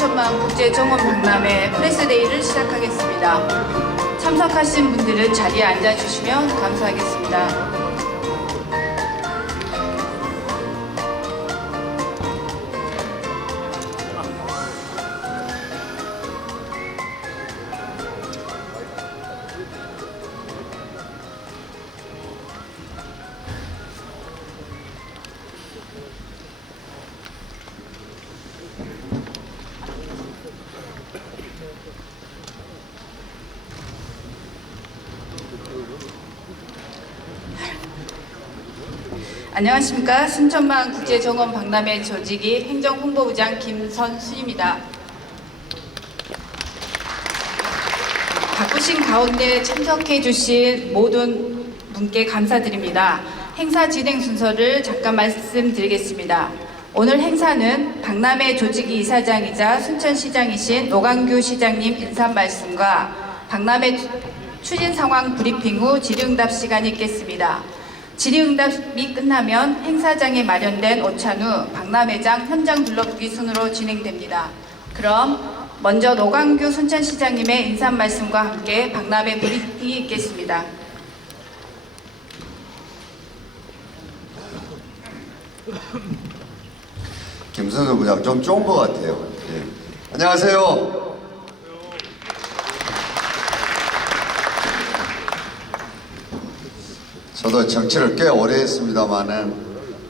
순천만 국제정원 박람회 프레스데이를 시작하겠습니다. 참석하신 분들은 자리에 앉아주시면 감사하겠습니다. 안녕하십니까. 순천만 국제정원 박람회 조직위 행정홍보부장 김선수입니다. 바쁘신 가운데 참석해 주신 모든 분께 감사드립니다. 행사 진행 순서를 잠깐 말씀드리겠습니다. 오늘 행사는 박람회 조직위 이사장이자 순천시장이신 노광규 시장님 인사 말씀과 박람회 추진 상황 브리핑 후 질의응답 시간이 있겠습니다. 질의응답이 끝나면 행사장에 마련된 오찬 후 박람회장 현장 둘러보기 순으로 진행됩니다. 그럼 먼저 노광규 순천시장님의 인사 말씀과 함께 박람회 브리핑이 있겠습니다. 김선수 부장 좀 좁은 것 같아요. 네. 안녕하세요. 저도 정치를 꽤 오래 했습니다만은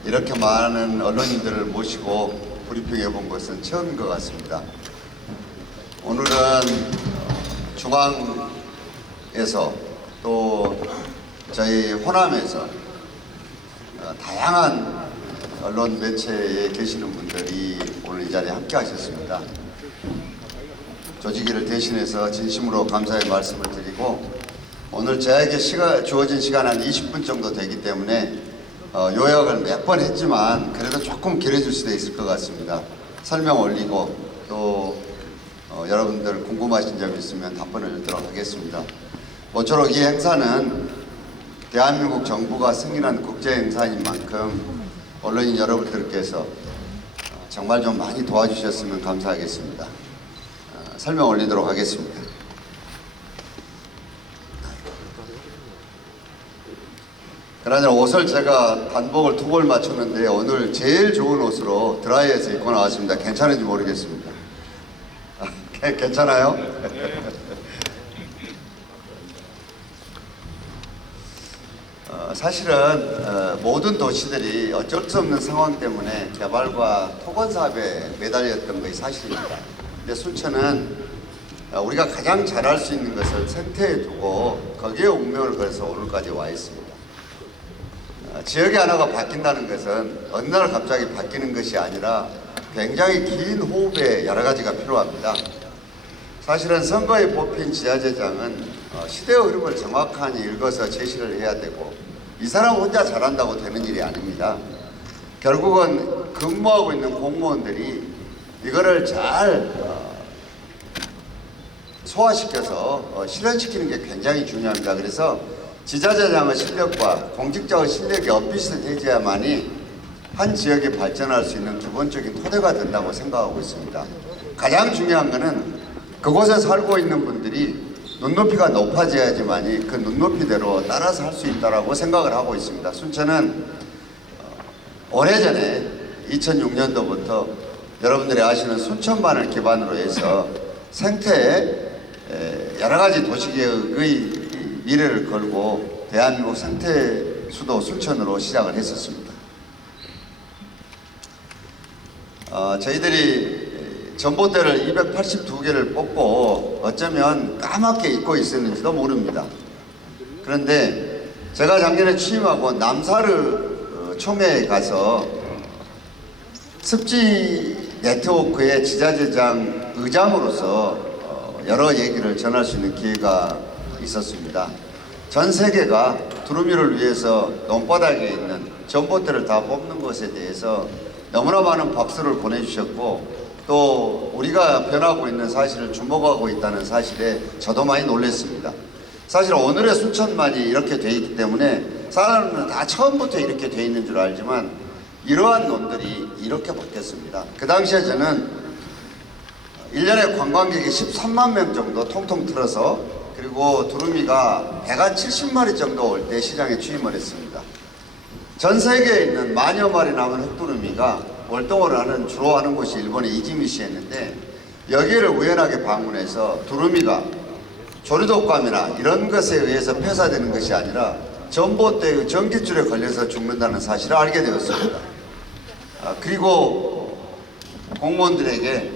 이렇게 많은 언론인들을 모시고 브리핑해 본 것은 처음인 것 같습니다. 오늘은 중앙에서 또 저희 호남에서 다양한 언론 매체에 계시는 분들이 오늘 이 자리에 함께 하셨습니다. 조직위를 대신해서 진심으로 감사의 말씀을 드리고, 오늘 저에게 주어진 시간 한 20분 정도 되기 때문에 요약을 몇 번 했지만 그래도 조금 길어질 수도 있을 것 같습니다. 설명 올리고 또 여러분들 궁금하신 점 있으면 답변을 드리도록 하겠습니다. 모쪼록 이 행사는 대한민국 정부가 승인한 국제 행사인 만큼 언론인 여러분들께서 정말 좀 많이 도와주셨으면 감사하겠습니다. 설명 올리도록 하겠습니다. 그러나 옷을 제가 단복을 2벌 맞췄는데 오늘 제일 좋은 옷으로 드라이에서 입고 나왔습니다. 괜찮은지 모르겠습니다. 괜찮아요? 사실은 모든 도시들이 어쩔 수 없는 상황 때문에 개발과 토건 사업에 매달렸던 것이 사실입니다. 근데 순천은 우리가 가장 잘할 수 있는 것을 생태에 두고 거기에 운명을 걸어서 오늘까지 와 있습니다. 지역이 하나가 바뀐다는 것은 어느 날 갑자기 바뀌는 것이 아니라 굉장히 긴 호흡에 여러 가지가 필요합니다. 사실은 선거에 뽑힌 지자체장은 시대의 흐름을 정확하게 읽어서 제시를 해야 되고, 이 사람 혼자 잘한다고 되는 일이 아닙니다. 결국은 근무하고 있는 공무원들이 이거를 잘 소화시켜서 실현시키는 게 굉장히 중요합니다. 그래서 지자체장의 실력과 공직자의 실력이 엇비슷해져야만이 한 지역이 발전할 수 있는 기본적인 토대가 된다고 생각하고 있습니다. 가장 중요한 것은 그곳에 살고 있는 분들이 눈높이가 높아져야지만이 그 눈높이대로 따라서 할 수 있다고 생각을 하고 있습니다. 순천은 오래전에 2006년도부터 여러분들이 아시는 순천만을 기반으로 해서 생태에 여러 가지 도시계획의 미래를 걸고 대한민국 생태 수도 순천으로 시작을 했었습니다. 저희들이 전봇대를 282개를 뽑고 어쩌면 까맣게 잊고 있었는지도 모릅니다. 그런데 제가 작년에 취임하고 남사르 총회에 가서 습지 네트워크의 지자체장 의장으로서 여러 얘기를 전할 수 있는 기회가 있었습니다. 전 세계가 두루미를 위해서 논바닥에 있는 전봇대를 다 뽑는 것에 대해서 너무나 많은 박수를 보내주셨고, 또 우리가 변하고 있는 사실을 주목하고 있다는 사실에 저도 많이 놀랐습니다. 사실 오늘의 순천만이 이렇게 돼 있기 때문에 사람들은 다 처음부터 이렇게 돼 있는 줄 알지만 이러한 논들이 이렇게 바뀌었습니다. 그 당시에 저는 1년에 관광객이 13만 명 정도 통통 틀어서, 그리고 두루미가 170마리 정도 올 때 시장에 취임을 했습니다. 전 세계에 있는 만여 마리 남은 흑두루미가 월동을 주로 하는 곳이 일본의 이지미시였는데, 여기를 우연하게 방문해서 두루미가 조류독감이나 이런 것에 의해서 폐사되는 것이 아니라 전봇대의 전깃줄에 걸려서 죽는다는 사실을 알게 되었습니다. 그리고 공무원들에게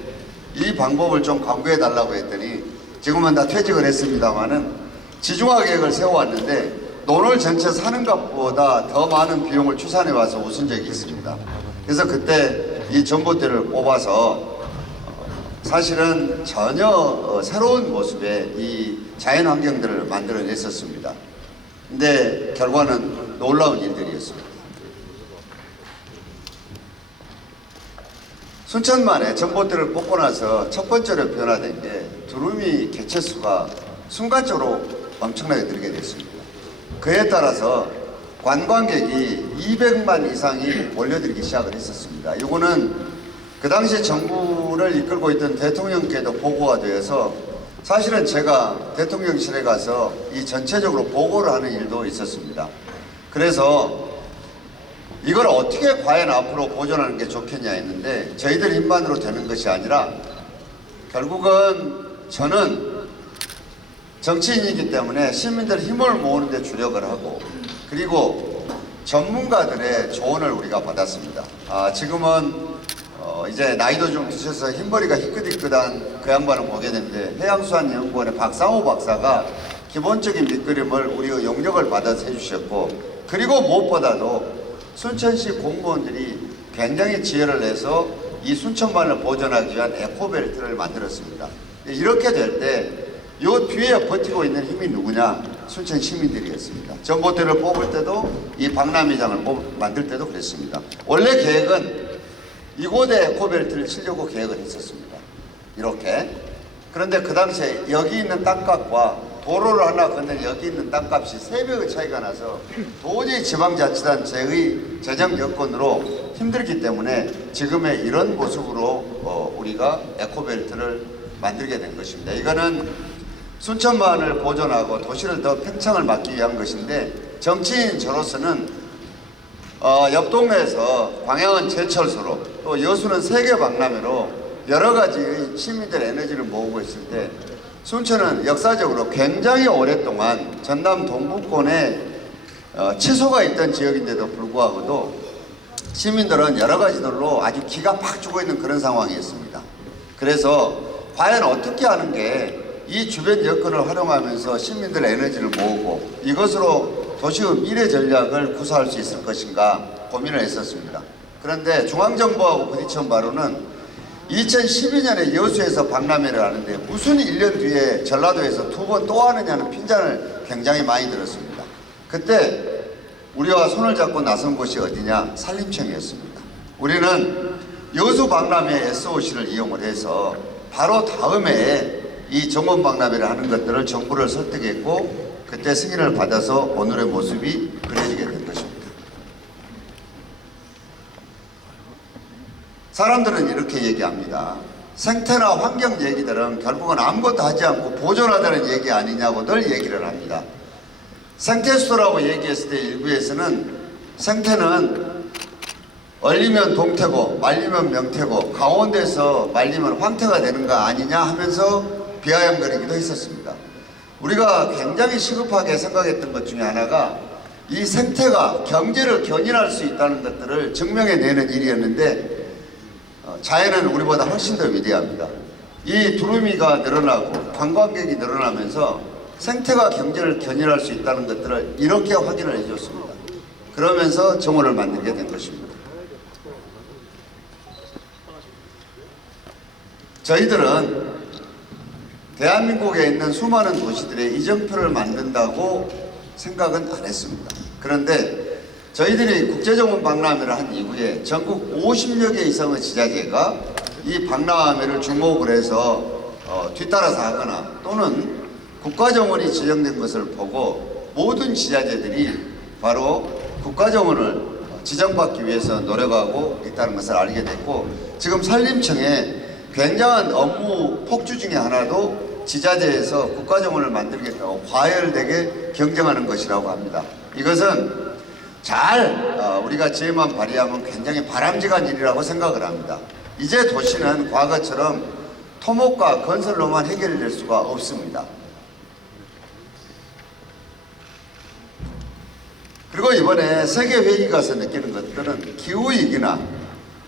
이 방법을 좀 강구해 달라고 했더니, 지금은 다 퇴직을 했습니다마는 지중화 계획을 세워왔는데 논을 전체 사는 값보다 더 많은 비용을 추산해 와서 웃은 적이 있습니다. 그래서 그때 이 전봇대를 뽑아서 사실은 전혀 새로운 모습의 이 자연 환경들을 만들어냈었습니다. 근데 결과는 놀라운 일들이었습니다. 순천만에 전봇대를 뽑고 나서 첫 번째로 변화된 게 두루미 개체수가 순간적으로 엄청나게 늘게 됐습니다. 그에 따라서 관광객이 200만 이상이 몰려들기 시작을 했었습니다. 이거는 그 당시 정부를 이끌고 있던 대통령께도 보고가 되어서, 사실은 제가 대통령실에 가서 이 전체적으로 보고를 하는 일도 있었습니다. 그래서 이걸 어떻게 과연 앞으로 보존하는 게 좋겠냐 했는데, 저희들 힘만으로 되는 것이 아니라 결국은 저는 정치인이기 때문에 시민들 힘을 모으는 데 주력을 하고, 그리고 전문가들의 조언을 우리가 받았습니다. 지금은 이제 나이도 좀 드셔서 흰머리가 희끗희끗한 그 양반을 보게 되는데, 해양수산연구원의 박상호 박사가 기본적인 밑그림을 우리의 용역을 받아서 해주셨고, 그리고 무엇보다도 순천시 공무원들이 굉장히 지혜를 내서 이 순천만을 보존하기 위한 에코벨트를 만들었습니다. 이렇게 될 때 이 뒤에 버티고 있는 힘이 누구냐? 순천 시민들이었습니다. 전봇대를 뽑을 때도, 이 박람회장을 만들 때도 그랬습니다. 원래 계획은 이곳에 에코벨트를 치려고 계획을 했었습니다. 이렇게. 그런데 그 당시에 여기 있는 땅값과 도로를 하나 건널 여기 있는 땅값이 3배의 차이가 나서 도저히 지방자치단체의 재정 여건으로 힘들기 때문에 지금의 이런 모습으로 우리가 에코벨트를 만들게 된 것입니다. 이거는 순천만을 보존하고 도시를 더 팽창을 막기 위한 것인데, 정치인 저로서는 옆 동네에서 광양은 제철소로, 또 여수는 세계 박람회로 여러 가지 시민들 에너지를 모으고 있을 때, 순천은 역사적으로 굉장히 오랫동안 전남 동부권에 치소가 있던 지역인데도 불구하고도 시민들은 여러 가지들로 아주 기가 팍 죽어 있는 그런 상황이었습니다. 그래서 과연 어떻게 하는 게 이 주변 여건을 활용하면서 시민들 에너지를 모으고 이것으로 도시의 미래 전략을 구사할 수 있을 것인가 고민을 했었습니다. 그런데 중앙정부하고 부딪힌 바로는 2012년에 여수에서 박람회를 하는데 무슨 1년 뒤에 전라도에서 2번 또 하느냐는 핀잔을 굉장히 많이 들었습니다. 그때 우리와 손을 잡고 나선 곳이 어디냐? 산림청이었습니다. 우리는 여수 박람회 SOC를 이용을 해서 바로 다음 해에 이 정원 박람회를 하는 것들을 정부를 설득했고, 그때 승인을 받아서 오늘의 모습이 그려지게 된 것입니다. 사람들은 이렇게 얘기합니다. 생태나 환경 얘기들은 결국은 아무것도 하지 않고 보존하자는 얘기 아니냐고 늘 얘기를 합니다. 생태수도라고 얘기했을 때 일부에서는 생태는 얼리면 동태고 말리면 명태고 강원도에서 말리면 황태가 되는 거 아니냐 하면서 비아냥거리기도 했었습니다. 우리가 굉장히 시급하게 생각했던 것 중에 하나가 이 생태가 경제를 견인할 수 있다는 것들을 증명해내는 일이었는데, 자연은 우리보다 훨씬 더 위대합니다. 이 두루미가 늘어나고 관광객이 늘어나면서 생태가 경제를 견인할 수 있다는 것들을 이렇게 확인을 해줬습니다. 그러면서 정원을 만들게 된 것입니다. 저희들은 대한민국에 있는 수많은 도시들의 이정표를 만든다고 생각은 안 했습니다. 그런데 저희들이 국제정원 박람회를 한 이후에 전국 50여 개 이상의 지자체가 이 박람회를 주목을 해서 뒤따라서 하거나 또는 국가정원이 지정된 것을 보고 모든 지자체들이 바로 국가정원을 지정받기 위해서 노력하고 있다는 것을 알게 됐고, 지금 산림청에 굉장한 업무 폭주 중에 하나도 지자체에서 국가정원을 만들겠다고 과열되게 경쟁하는 것이라고 합니다. 이것은 잘 우리가 지혜만 발휘하면 굉장히 바람직한 일이라고 생각을 합니다. 이제 도시는 과거처럼 토목과 건설로만 해결될 수가 없습니다. 그리고 이번에 세계회의 가서 느끼는 것들은 기후위기나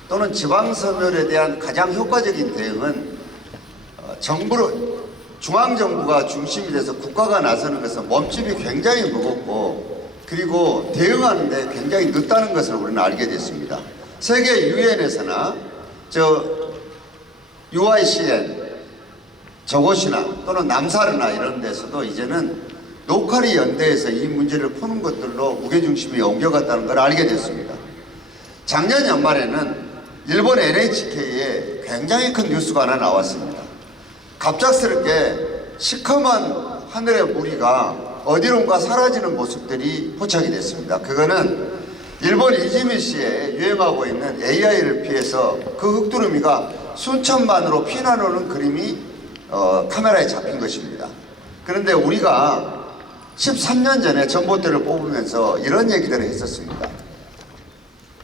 또는 지방소멸에 대한 가장 효과적인 대응은 중앙정부가 중심이 돼서 국가가 나서는 것은 몸집이 굉장히 무겁고 그리고 대응하는 데 굉장히 늦다는 것을 우리는 알게 됐습니다. 세계 유엔에서나 UICN 저곳이나 또는 남사르나 이런 데서도 이제는 로컬이 연대해서 이 문제를 푸는 것들로 무게중심이 옮겨갔다는 걸 알게 됐습니다. 작년 연말에는 일본 NHK에 굉장히 큰 뉴스가 하나 나왔습니다. 갑작스럽게 시커먼 하늘의 무리가 어디론가 사라지는 모습들이 포착이 됐습니다. 그거는 일본 이즈미시에 유행하고 있는 AI를 피해서 그 흙두루미가 순천만으로 피난오는 그림이 카메라에 잡힌 것입니다. 그런데 우리가 13년 전에 전봇대를 뽑으면서 이런 얘기들을 했었습니다.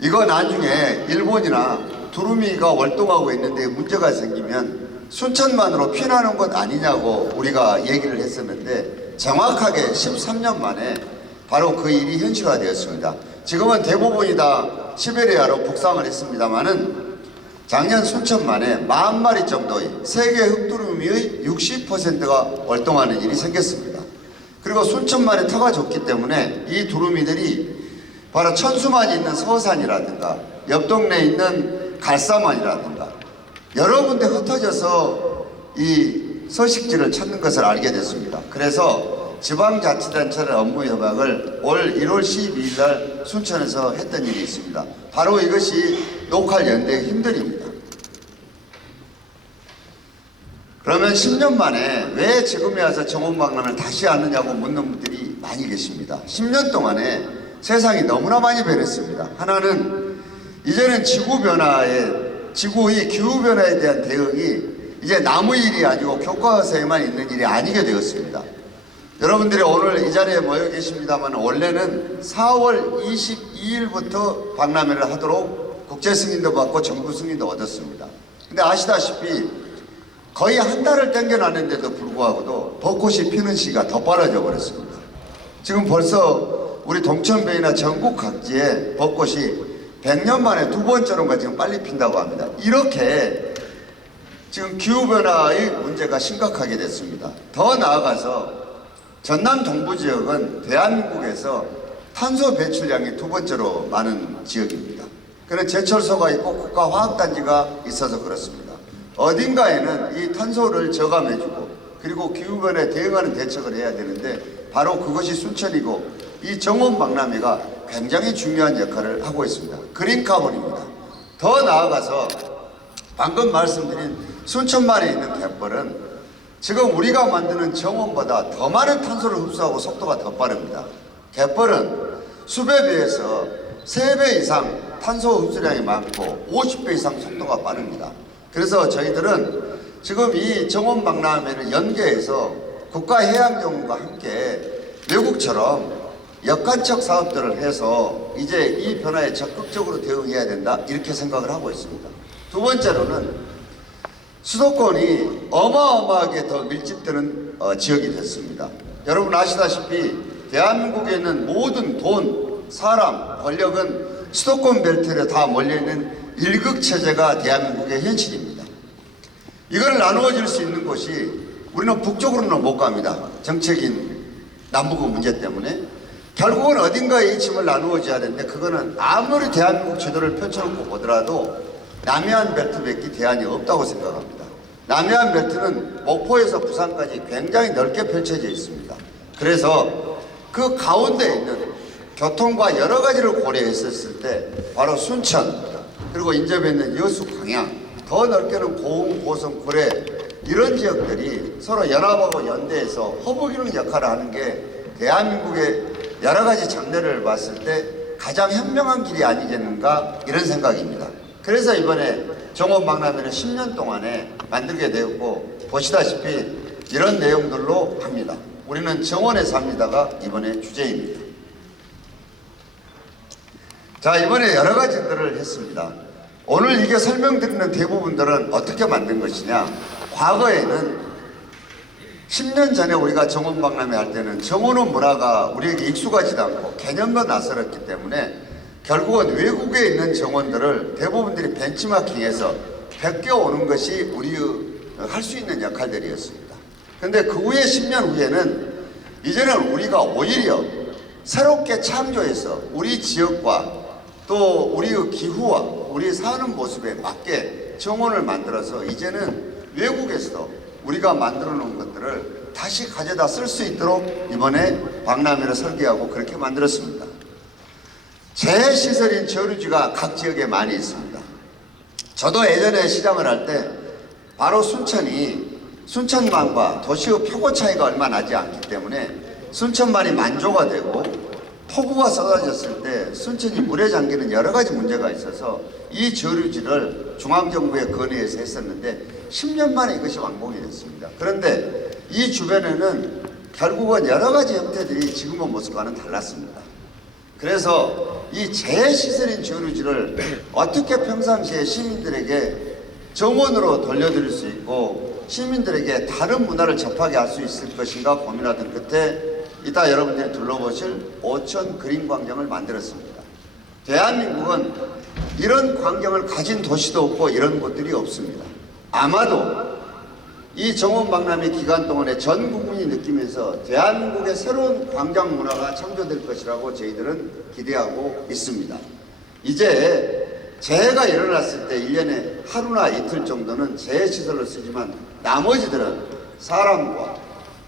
이거 나중에 일본이나 두루미가 월동하고 있는데 문제가 생기면 순천만으로 피난오는 것 아니냐고 우리가 얘기를 했었는데 정확하게 13년 만에 바로 그 일이 현실화되었습니다. 지금은 대부분이 다 시베리아로 북상을 했습니다만은 작년 순천만에 10,000마리 정도의 세계 흙두루미의 60%가 월동하는 일이 생겼습니다. 그리고 순천만에 터가 졌기 때문에 이 두루미들이 바로 천수만이 있는 서산이라든가 옆 동네에 있는 갈사만이라든가 여러 군데 흩어져서 이 서식지를 찾는 것을 알게 됐습니다. 그래서 지방자치단체의 업무 협약을 올 1월 12일 날 순천에서 했던 일이 있습니다. 바로 이것이 로컬 연대의 힘들입니다. 그러면 10년 만에 왜 지금에 와서 정원박람회를 다시 하느냐고 묻는 분들이 많이 계십니다. 10년 동안에 세상이 너무나 많이 변했습니다. 하나는 이제는 지구의 기후변화에 대한 대응이 이제 남의 일이 아니고 교과서에만 있는 일이 아니게 되었습니다. 여러분들이 오늘 이 자리에 모여 계십니다만 원래는 4월 22일부터 박람회를 하도록 국제 승인도 받고 정부 승인도 얻었습니다. 근데 아시다시피 거의 한 달을 땡겨놨는데도 불구하고도 벚꽃이 피는 시기가 더 빨라져 버렸습니다. 지금 벌써 우리 동천배이나 전국 각지에 벚꽃이 100년 만에 두 번째로가 지금 빨리 핀다고 합니다. 이렇게 지금 기후변화의 문제가 심각하게 됐습니다. 더 나아가서 전남 동부 지역은 대한민국에서 탄소 배출량이 두 번째로 많은 지역입니다. 그런 제철소가 있고 국가화학단지가 있어서 그렇습니다. 어딘가에는 이 탄소를 저감해주고 그리고 기후변화에 대응하는 대책을 해야 되는데 바로 그것이 순천이고 이 정원박람회가 굉장히 중요한 역할을 하고 있습니다. 그린카본입니다. 더 나아가서 방금 말씀드린 순천만에 있는 갯벌은 지금 우리가 만드는 정원보다 더 많은 탄소를 흡수하고 속도가 더 빠릅니다. 갯벌은 숲에 비해서 3배 이상 탄소 흡수량이 많고 50배 이상 속도가 빠릅니다. 그래서 저희들은 지금 이 정원박람회를 연계해서 국가해양정원과 함께 외국처럼 역간척 사업들을 해서 이제 이 변화에 적극적으로 대응해야 된다 이렇게 생각을 하고 있습니다. 두 번째로는 수도권이 어마어마하게 더 밀집되는 지역이 됐습니다. 여러분 아시다시피 대한민국에 있는 모든 돈, 사람, 권력은 수도권 벨트에 다 몰려있는 일극체제가 대한민국의 현실입니다. 이걸 나누어 줄 수 있는 곳이 우리는 북쪽으로는 못 갑니다. 정책인 남북의 문제 때문에 결국은 어딘가에 이 짐을 나누어 줘야 되는데 그거는 아무리 대한민국 지도를 펼쳐놓고 보더라도 남해안 벨트밖에 대안이 없다고 생각합니다. 남해안 벨트는 목포에서 부산까지 굉장히 넓게 펼쳐져 있습니다. 그래서 그 가운데 있는 교통과 여러 가지를 고려했었을 때 바로 순천 그리고 인접해 있는 여수, 광양 더 넓게는 고흥, 고성, 구례 이런 지역들이 서로 연합하고 연대해서 허브기능 역할을 하는 게 대한민국의 여러 가지 장래를 봤을 때 가장 현명한 길이 아니겠는가 이런 생각입니다. 그래서 이번에 정원박람회를 10년 동안에 만들게 되었고 보시다시피 이런 내용들로 합니다. 우리는 정원에 삽니다가 이번에 주제입니다. 자, 이번에 여러 가지들을 했습니다. 오늘 이게 설명드리는 대부분들은 어떻게 만든 것이냐, 과거에는 10년 전에 우리가 정원박람회 할 때는 정원의 문화가 우리에게 익숙하지도 않고 개념도 낯설었기 때문에 결국은 외국에 있는 정원들을 대부분들이 벤치마킹해서 베껴오는 것이 우리의 할 수 있는 역할들이었습니다. 그런데 그 후에 10년 후에는 이제는 우리가 오히려 새롭게 창조해서 우리 지역과 또 우리의 기후와 우리 사는 모습에 맞게 정원을 만들어서 이제는 외국에서도 우리가 만들어 놓은 것들을 다시 가져다 쓸 수 있도록 이번에 박람회를 설계하고 그렇게 만들었습니다. 재시설인 저류지가 각 지역에 많이 있습니다. 저도 예전에 시장을 할 때 바로 순천만과 도시의 표고 차이가 얼마 나지 않기 때문에 순천만이 만조가 되고 폭우가 쏟아졌을 때 순천이 물에 잠기는 여러 가지 문제가 있어서 이 저류지를 중앙정부에 건의해서 했었는데 10년 만에 이것이 완공이 됐습니다. 그런데 이 주변에는 결국은 여러 가지 형태들이 지금의 모습과는 달랐습니다. 그래서 이 재시설인 저류지를 어떻게 평상시에 시민들에게 정원으로 돌려드릴 수 있고 시민들에게 다른 문화를 접하게 할 수 있을 것인가 고민하던 끝에 이따 여러분들이 둘러보실 오천 그린 광장을 만들었습니다. 대한민국은 이런 광경을 가진 도시도 없고 이런 곳들이 없습니다. 아마도 이 정원박람회 기간 동안에 전 국민이 느끼면서 대한민국의 새로운 광장 문화가 창조될 것이라고 저희들은 기대하고 있습니다. 이제 재해가 일어났을 때 1년에 하루나 이틀 정도는 재해시설을 쓰지만 나머지들은 사람과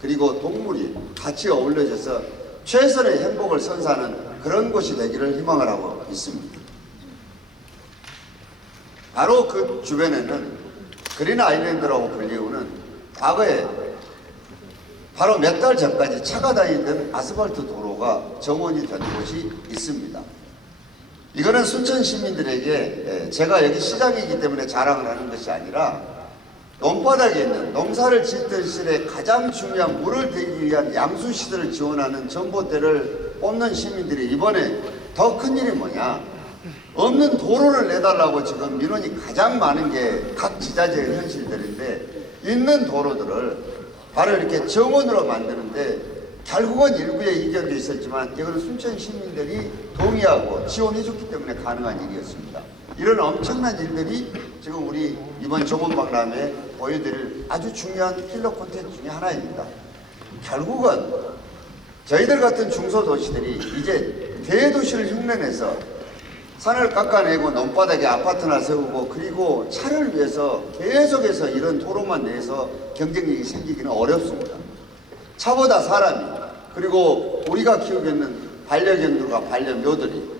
그리고 동물이 같이 어울려져서 최선의 행복을 선사하는 그런 곳이 되기를 희망을 하고 있습니다. 바로 그 주변에는 그린 아일랜드라고 불리우는 과거에 바로 몇 달 전까지 차가 다니던 아스팔트 도로가 정원이 된 곳이 있습니다. 이거는 순천 시민들에게 제가 여기 시장이기 때문에 자랑을 하는 것이 아니라 논바닥에 있는 농사를 짓던 시절에 가장 중요한 물을 대기 위한 양수시설을 지원하는 전봇대를 뽑는 시민들이 이번에 더 큰 일이 뭐냐, 없는 도로를 내달라고 지금 민원이 가장 많은 게 각 지자체의 현실들인데 있는 도로들을 바로 이렇게 정원으로 만드는데 결국은 일부의 이견도 있었지만 이거는 순천 시민들이 동의하고 지원해줬기 때문에 가능한 일이었습니다. 이런 엄청난 일들이 지금 우리 이번 정원박람회에 보여드릴 아주 중요한 필러 콘텐츠 중에 하나입니다. 결국은 저희들 같은 중소도시들이 이제 대도시를 흉내내서 산을 깎아내고 논바닥에 아파트나 세우고 그리고 차를 위해서 계속해서 이런 도로만 내서 경쟁력이 생기기는 어렵습니다. 차보다 사람이 그리고 우리가 키우고 있는 반려견들과 반려묘들이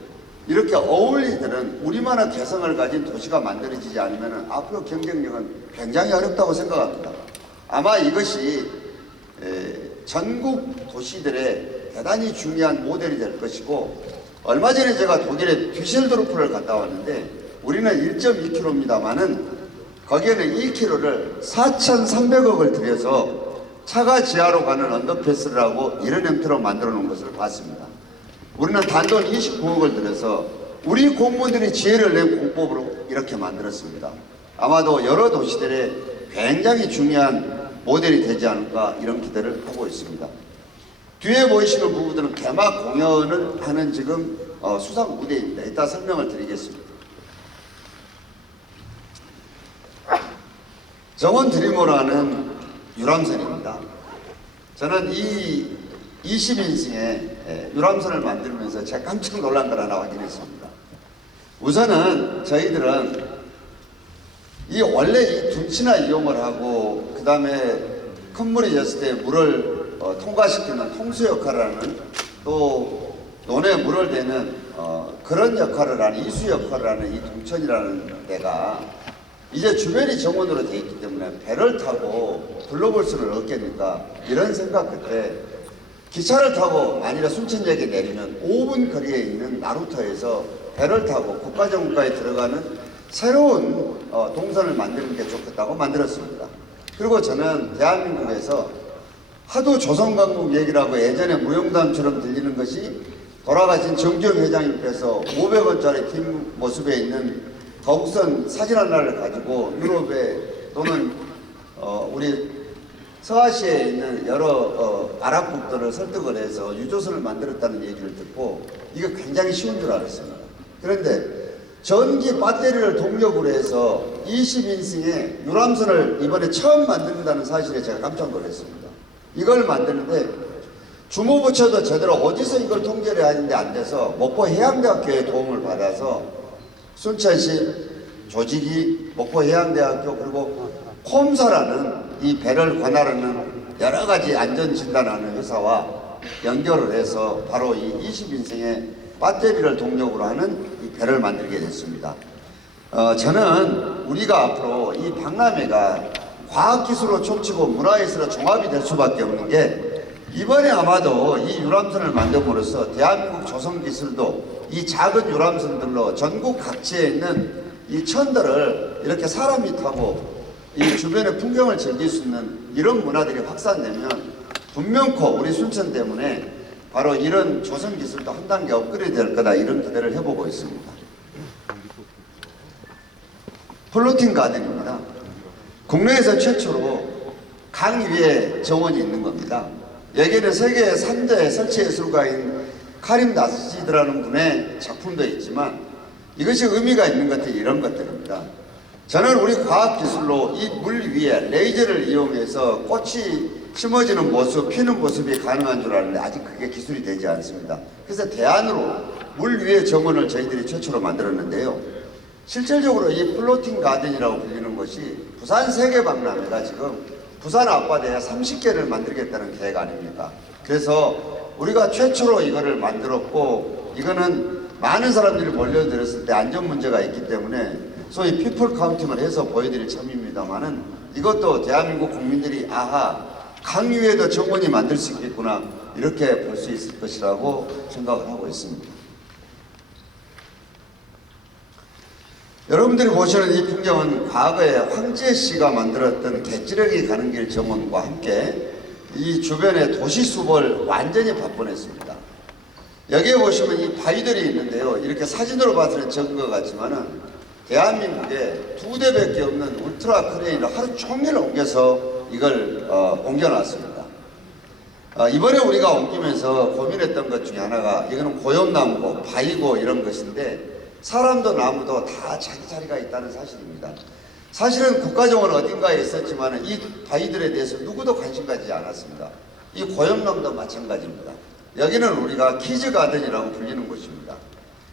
이렇게 어울리들은 우리만의 개성을 가진 도시가 만들어지지 않으면 앞으로 경쟁력은 굉장히 어렵다고 생각합니다. 아마 이것이 전국 도시들의 대단히 중요한 모델이 될 것이고 얼마 전에 제가 독일의 뒤셀도르프를 갔다 왔는데 우리는 1.2km입니다만은 거기에는 2km를 4,300억을 들여서 차가 지하로 가는 언더패스를 하고 이런 형태로 만들어 놓은 것을 봤습니다. 우리는 단돈 29억을 들여서 우리 공무원들이 지혜를 낸 공법으로 이렇게 만들었습니다. 아마도 여러 도시들의 굉장히 중요한 모델이 되지 않을까 이런 기대를 하고 있습니다. 뒤에 보이시는 부부들은 개막 공연을 하는 지금 수상 무대입니다. 이따 설명을 드리겠습니다. 정원 드리머라는 유람선입니다. 저는 이 20인승의 유람선을 만들면서 제가 깜짝 놀란 걸 하나 확인했습니다. 우선은 저희들은 원래 이 둔치나 이용을 하고 그 다음에 큰 물이 졌을 때 물을 통과시키는 통수 역할을 하는 또 논에 물을 대는 그런 역할을 하는 이수 역할을 하는 이 동천이라는 데가 이제 주변이 정원으로 되어 있기 때문에 배를 타고 둘러볼 수는 없겠는가 이런 생각 끝에 기차를 타고 만일에 순천역에 내리면 5분 거리에 있는 나루터에서 배를 타고 국가정원가에 들어가는 새로운 동선을 만드는 게 좋겠다고 만들었습니다. 그리고 저는 대한민국에서 하도 조선강국 얘기를 하고 예전에 무용담처럼 들리는 것이 돌아가신 정주영 회장님께서 500원짜리 뒷모습에 있는 거북선 사진 하나를 가지고 유럽에 또는 우리 서아시아에 있는 여러 아랍국들을 설득을 해서 유조선을 만들었다는 얘기를 듣고 이거 굉장히 쉬운 줄 알았습니다. 그런데 전기 배터리를 동력으로 해서 20인승의 유람선을 이번에 처음 만든다는 사실에 제가 깜짝 놀랐습니다. 이걸 만드는데 주무부처도 제대로 어디서 이걸 통제를 하는데 안 돼서 목포해양대학교의 도움을 받아서 순천시 조직이 목포해양대학교 그리고 콤사라는 이 배를 관할하는 여러 가지 안전 진단하는 회사와 연결을 해서 바로 이 20인승의 배터리를 동력으로 하는 이 배를 만들게 됐습니다. 저는 우리가 앞으로 이 박람회가 과학기술로 촉치고 문화예술로 종합이 될 수밖에 없는 게 이번에 아마도 이 유람선을 만듦으로써 대한민국 조선기술도 이 작은 유람선들로 전국 각지에 있는 이 천들을 이렇게 사람이 타고 이 주변의 풍경을 즐길 수 있는 이런 문화들이 확산되면 분명코 우리 순천 때문에 바로 이런 조선기술도 한 단계 업그레이드 될 거다 이런 기대를 해보고 있습니다. 플로팅 가든입니다. 국내에서 최초로 강 위에 정원이 있는 겁니다. 여기에는 세계 3대 설치예술가인 카림 나시드라는 분의 작품도 있지만 이것이 의미가 있는 것들이 이런 것들입니다. 저는 우리 과학기술로 이 물 위에 레이저를 이용해서 꽃이 심어지는 모습, 피는 모습이 가능한 줄 알았는데 아직 그게 기술이 되지 않습니다. 그래서 대안으로 물 위에 정원을 저희들이 최초로 만들었는데요. 실질적으로 이 플로팅 가든이라고 불리는 것이 부산 세계박람회가 지금 부산 앞바다에 30개를 만들겠다는 계획 아닙니까? 그래서 우리가 최초로 이거를 만들었고 이거는 많은 사람들이 몰려들었을 때 안전 문제가 있기 때문에 소위 피플 카운팅을 해서 보여드릴 참입니다만은 이것도 대한민국 국민들이 아하 강 위에도 정원이 만들 수 있겠구나 이렇게 볼 수 있을 것이라고 생각을 하고 있습니다. 여러분들이 보시는 이 풍경은 과거에 황제 씨가 만들었던 갯지렁이 가는 길 정원과 함께 이 주변의 도시 숲을 완전히 바꿔냈습니다. 여기에 보시면 이 바위들이 있는데요. 이렇게 사진으로 봐서는 적은 것 같지만은 대한민국에 2대밖에 없는 울트라 크레인을 하루 종일 옮겨서 이걸 옮겨놨습니다. 이번에 우리가 옮기면서 고민했던 것 중에 하나가 이거는 고엽나무고 바위고 이런 것인데 사람도 나무도 다 자기 자리가 있다는 사실입니다. 사실은 국가정원 어딘가에 있었지만 이 바위들에 대해서 누구도 관심 가지지 않았습니다. 이 고엽나무도 마찬가지입니다. 여기는 우리가 키즈가든이라고 불리는 곳입니다.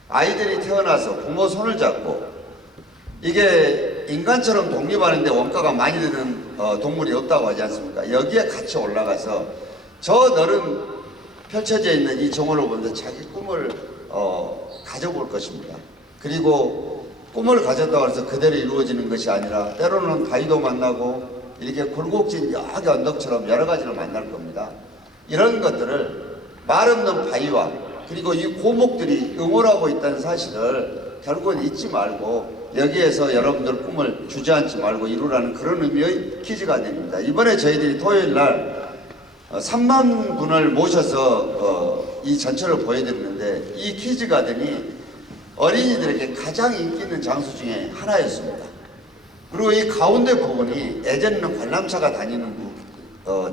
아이들이 태어나서 부모 손을 잡고 이게 인간처럼 독립하는데 원가가 많이 드는 동물이 없다고 하지 않습니까? 여기에 같이 올라가서 저 너른 펼쳐져 있는 이 정원을 보면서 자기 꿈을 가져볼 것입니다. 그리고 꿈을 가졌다고 해서 그대로 이루어지는 것이 아니라 때로는 바위도 만나고 이렇게 굴곡진 여기 언덕처럼 여러 가지를 만날 겁니다. 이런 것들을 말 없는 바위와 그리고 이 고목들이 응원하고 있다는 사실을 결국은 잊지 말고 여기에서 여러분들 꿈을 주저앉지 말고 이루라는 그런 의미의 키즈가든입니다. 이번에 저희들이 토요일 날 3만 분을 모셔서 이 전철을 보여드리는데 이 키즈가든이 어린이들에게 가장 인기 있는 장소 중에 하나였습니다. 그리고 이 가운데 부분이 예전에는 관람차가 다니는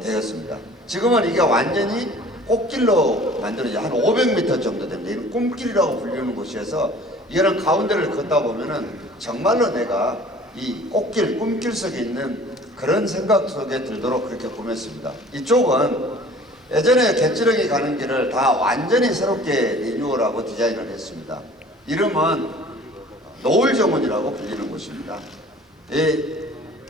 데였습니다. 지금은 이게 완전히 꽃길로 만들어져 한 500m 정도 됩니다. 이건 꿈길이라고 불리는 곳이어서 이거는 가운데를 걷다 보면은 정말로 내가 이 꽃길, 꿈길 속에 있는 그런 생각 속에 들도록 그렇게 꾸몄습니다. 이쪽은 예전에 갯지렁이 가는 길을 다 완전히 새롭게 리뉴얼하고 디자인을 했습니다. 이름은 노을정원이라고 불리는 곳입니다.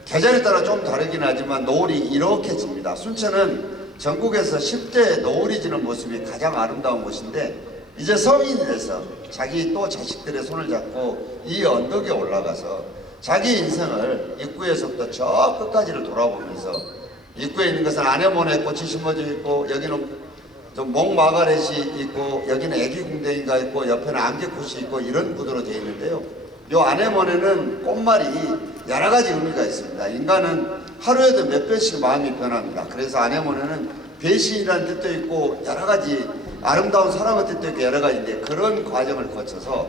계절에 따라 좀 다르긴 하지만 노을이 이렇게 집니다. 순천은 전국에서 10대 노을이 지는 모습이 가장 아름다운 곳인데 이제 성인이 돼서 자기 또 자식들의 손을 잡고 이 언덕에 올라가서 자기 인생을 입구에서부터 저 끝까지를 돌아보면서 입구에 있는 것은 아네모네 꽃이 심어져 있고 여기는 좀 목마가렛이 있고 여기는 애기궁뎅이가 있고 옆에는 안개꽃이 있고 이런 구도로 되어 있는데요. 요 아네모네는 꽃말이 여러 가지 의미가 있습니다. 인간은 하루에도 몇 번씩 마음이 변합니다. 그래서 아네모네는 배신이라는 뜻도 있고 여러 가지 아름다운 사랑의 뜻도 있고 여러 가지인데, 그런 과정을 거쳐서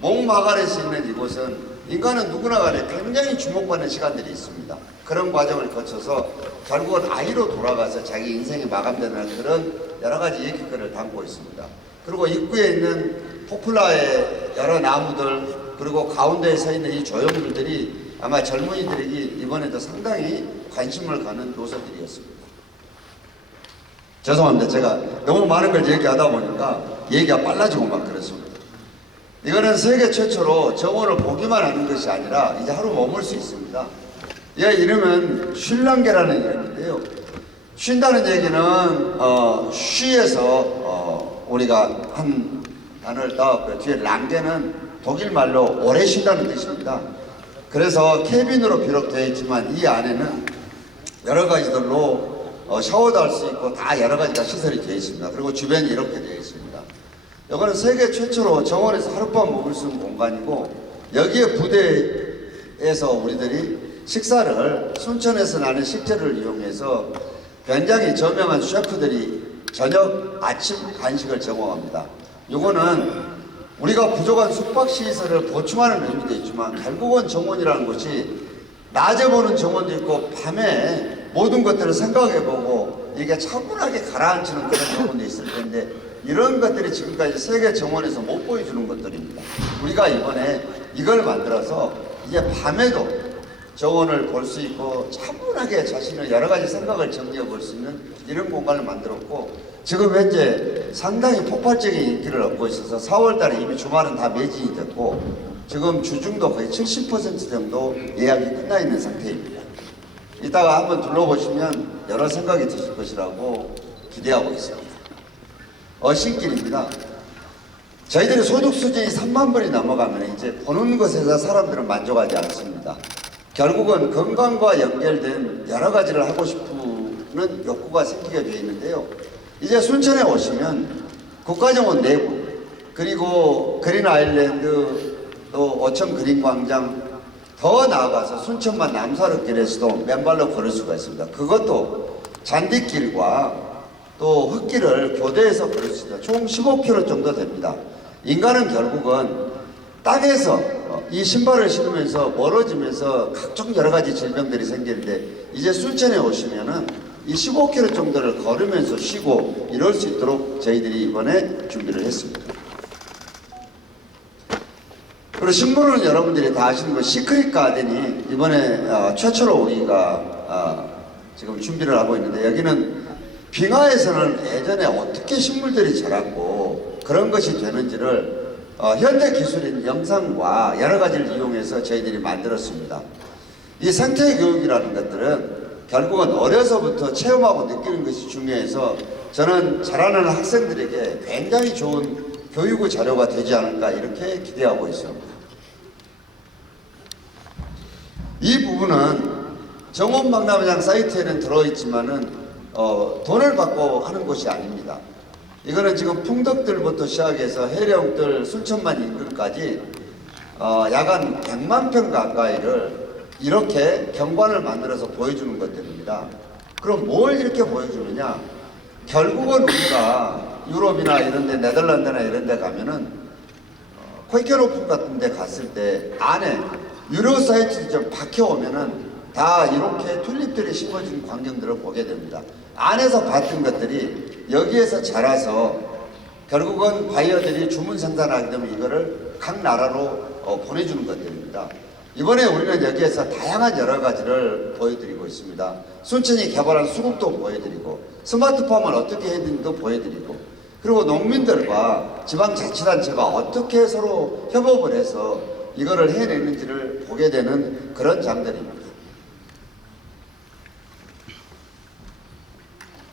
목마가렛에 있는 이곳은 인간은 누구나 간에 굉장히 주목받는 시간들이 있습니다. 그런 과정을 거쳐서 결국은 아이로 돌아가서 자기 인생이 마감되는 그런 여러 가지 얘기글을 담고 있습니다. 그리고 입구에 있는 포플라의 여러 나무들, 그리고 가운데에 서 있는 이 조형물들이 아마 젊은이들에게 이번에도 상당히 관심을 가는 노선들이었습니다. 죄송합니다. 제가 너무 많은 걸 얘기하다 보니까 얘기가 빨라지고 막 그렇습니다. 이거는 세계 최초로 정원을 보기만 하는 것이 아니라 이제 하루 머물 수 있습니다. 얘 이름은 쉴랑게라는 이름인데요. 쉰다는 얘기는 쉬에서 우리가 한 단어를 따왔고요. 뒤에 랑게는 독일 말로 오래 쉰다는 뜻입니다. 그래서 캐빈으로 비록 되어 있지만 이 안에는 여러 가지들로 샤워도 할 수 있고 다 여러 가지가 시설이 되어 있습니다. 그리고 주변이 이렇게 되어 있습니다. 이거는 세계 최초로 정원에서 하룻밤 묵을 수 있는 공간이고, 여기에 부대에서 우리들이 식사를 순천에서 나는 식재를 이용해서 굉장히 저명한 셰프들이 저녁, 아침, 간식을 제공합니다. 이거는 우리가 부족한 숙박시설을 보충하는 의미도 있지만, 결국은 정원이라는 곳이 낮에 보는 정원도 있고 밤에 모든 것들을 생각해보고 이게 차분하게 가라앉히는 그런 정원도 있을 텐데, 이런 것들이 지금까지 세계 정원에서 못 보여주는 것들입니다. 우리가 이번에 이걸 만들어서 이제 밤에도 정원을 볼 수 있고 차분하게 자신의 여러 가지 생각을 정리해 볼 수 있는 이런 공간을 만들었고, 지금 현재 상당히 폭발적인 인기를 얻고 있어서 4월 달에 이미 주말은 다 매진이 됐고, 지금 주중도 거의 70% 정도 예약이 끝나 있는 상태입니다. 이따가 한번 둘러보시면 여러 생각이 드실 것이라고 기대하고 있습니다. 어신길입니다. 저희들이 소득 수준이 3만 불이 넘어가면 이제 보는 것에서 사람들은 만족하지 않습니다. 결국은 건강과 연결된 여러 가지를 하고 싶은 욕구가 생기게 되어 있는데요. 이제 순천에 오시면 국가정원 내부, 그리고 그린 아일랜드, 또 어천 그린 광장, 더 나아가서 순천만 남사르길에서도 맨발로 걸을 수가 있습니다. 그것도 잔디길과 또 흙길을 교대해서 걸을 수 있다. 총 15km 정도 됩니다. 인간은 결국은 땅에서 이 신발을 신으면서 멀어지면서 각종 여러 가지 질병들이 생기는데, 이제 순천에 오시면은 이 15km 정도를 걸으면서 쉬고 이럴 수 있도록 저희들이 이번에 준비를 했습니다. 그리고 식물은 여러분들이 다 아시는 거 시크릿 가든이 이번에 최초로 우리가 지금 준비를 하고 있는데, 여기는 빙하에서는 예전에 어떻게 식물들이 자랐고 그런 것이 되는지를 현대 기술인 영상과 여러 가지를 이용해서 저희들이 만들었습니다. 이 생태 교육이라는 것들은 결국은 어려서부터 체험하고 느끼는 것이 중요해서 저는 자라는 학생들에게 굉장히 좋은 교육의 자료가 되지 않을까 이렇게 기대하고 있습니다. 이 부분은 정원박람회장 사이트에는 들어있지만은 돈을 받고 하는 곳이 아닙니다. 이거는 지금 풍덕들부터 시작해서 해령들, 순천만 인근까지 야간 100만 평 가까이를 이렇게 경관을 만들어서 보여주는 것들입니다. 그럼 뭘 이렇게 보여주느냐? 결국은 우리가 유럽이나 이런 데, 네덜란드나 이런 데 가면은 코이케로품 같은 데 갔을 때 안에 유료 사이트를 좀 박혀오면은 다 이렇게 튤립들이 심어진 광경들을 보게 됩니다. 안에서 봤던 것들이 여기에서 자라서 결국은 바이어들이 주문 생산하게 되면 이거를 각 나라로 보내주는 것들입니다. 이번에 우리는 여기에서 다양한 여러 가지를 보여드리고 있습니다. 순천이 개발한 수국도 보여드리고, 스마트팜을 어떻게 해야 되는지도 보여드리고, 그리고 농민들과 지방자치단체가 어떻게 서로 협업을 해서 이거를 해내는지를 보게 되는 그런 장들입니다.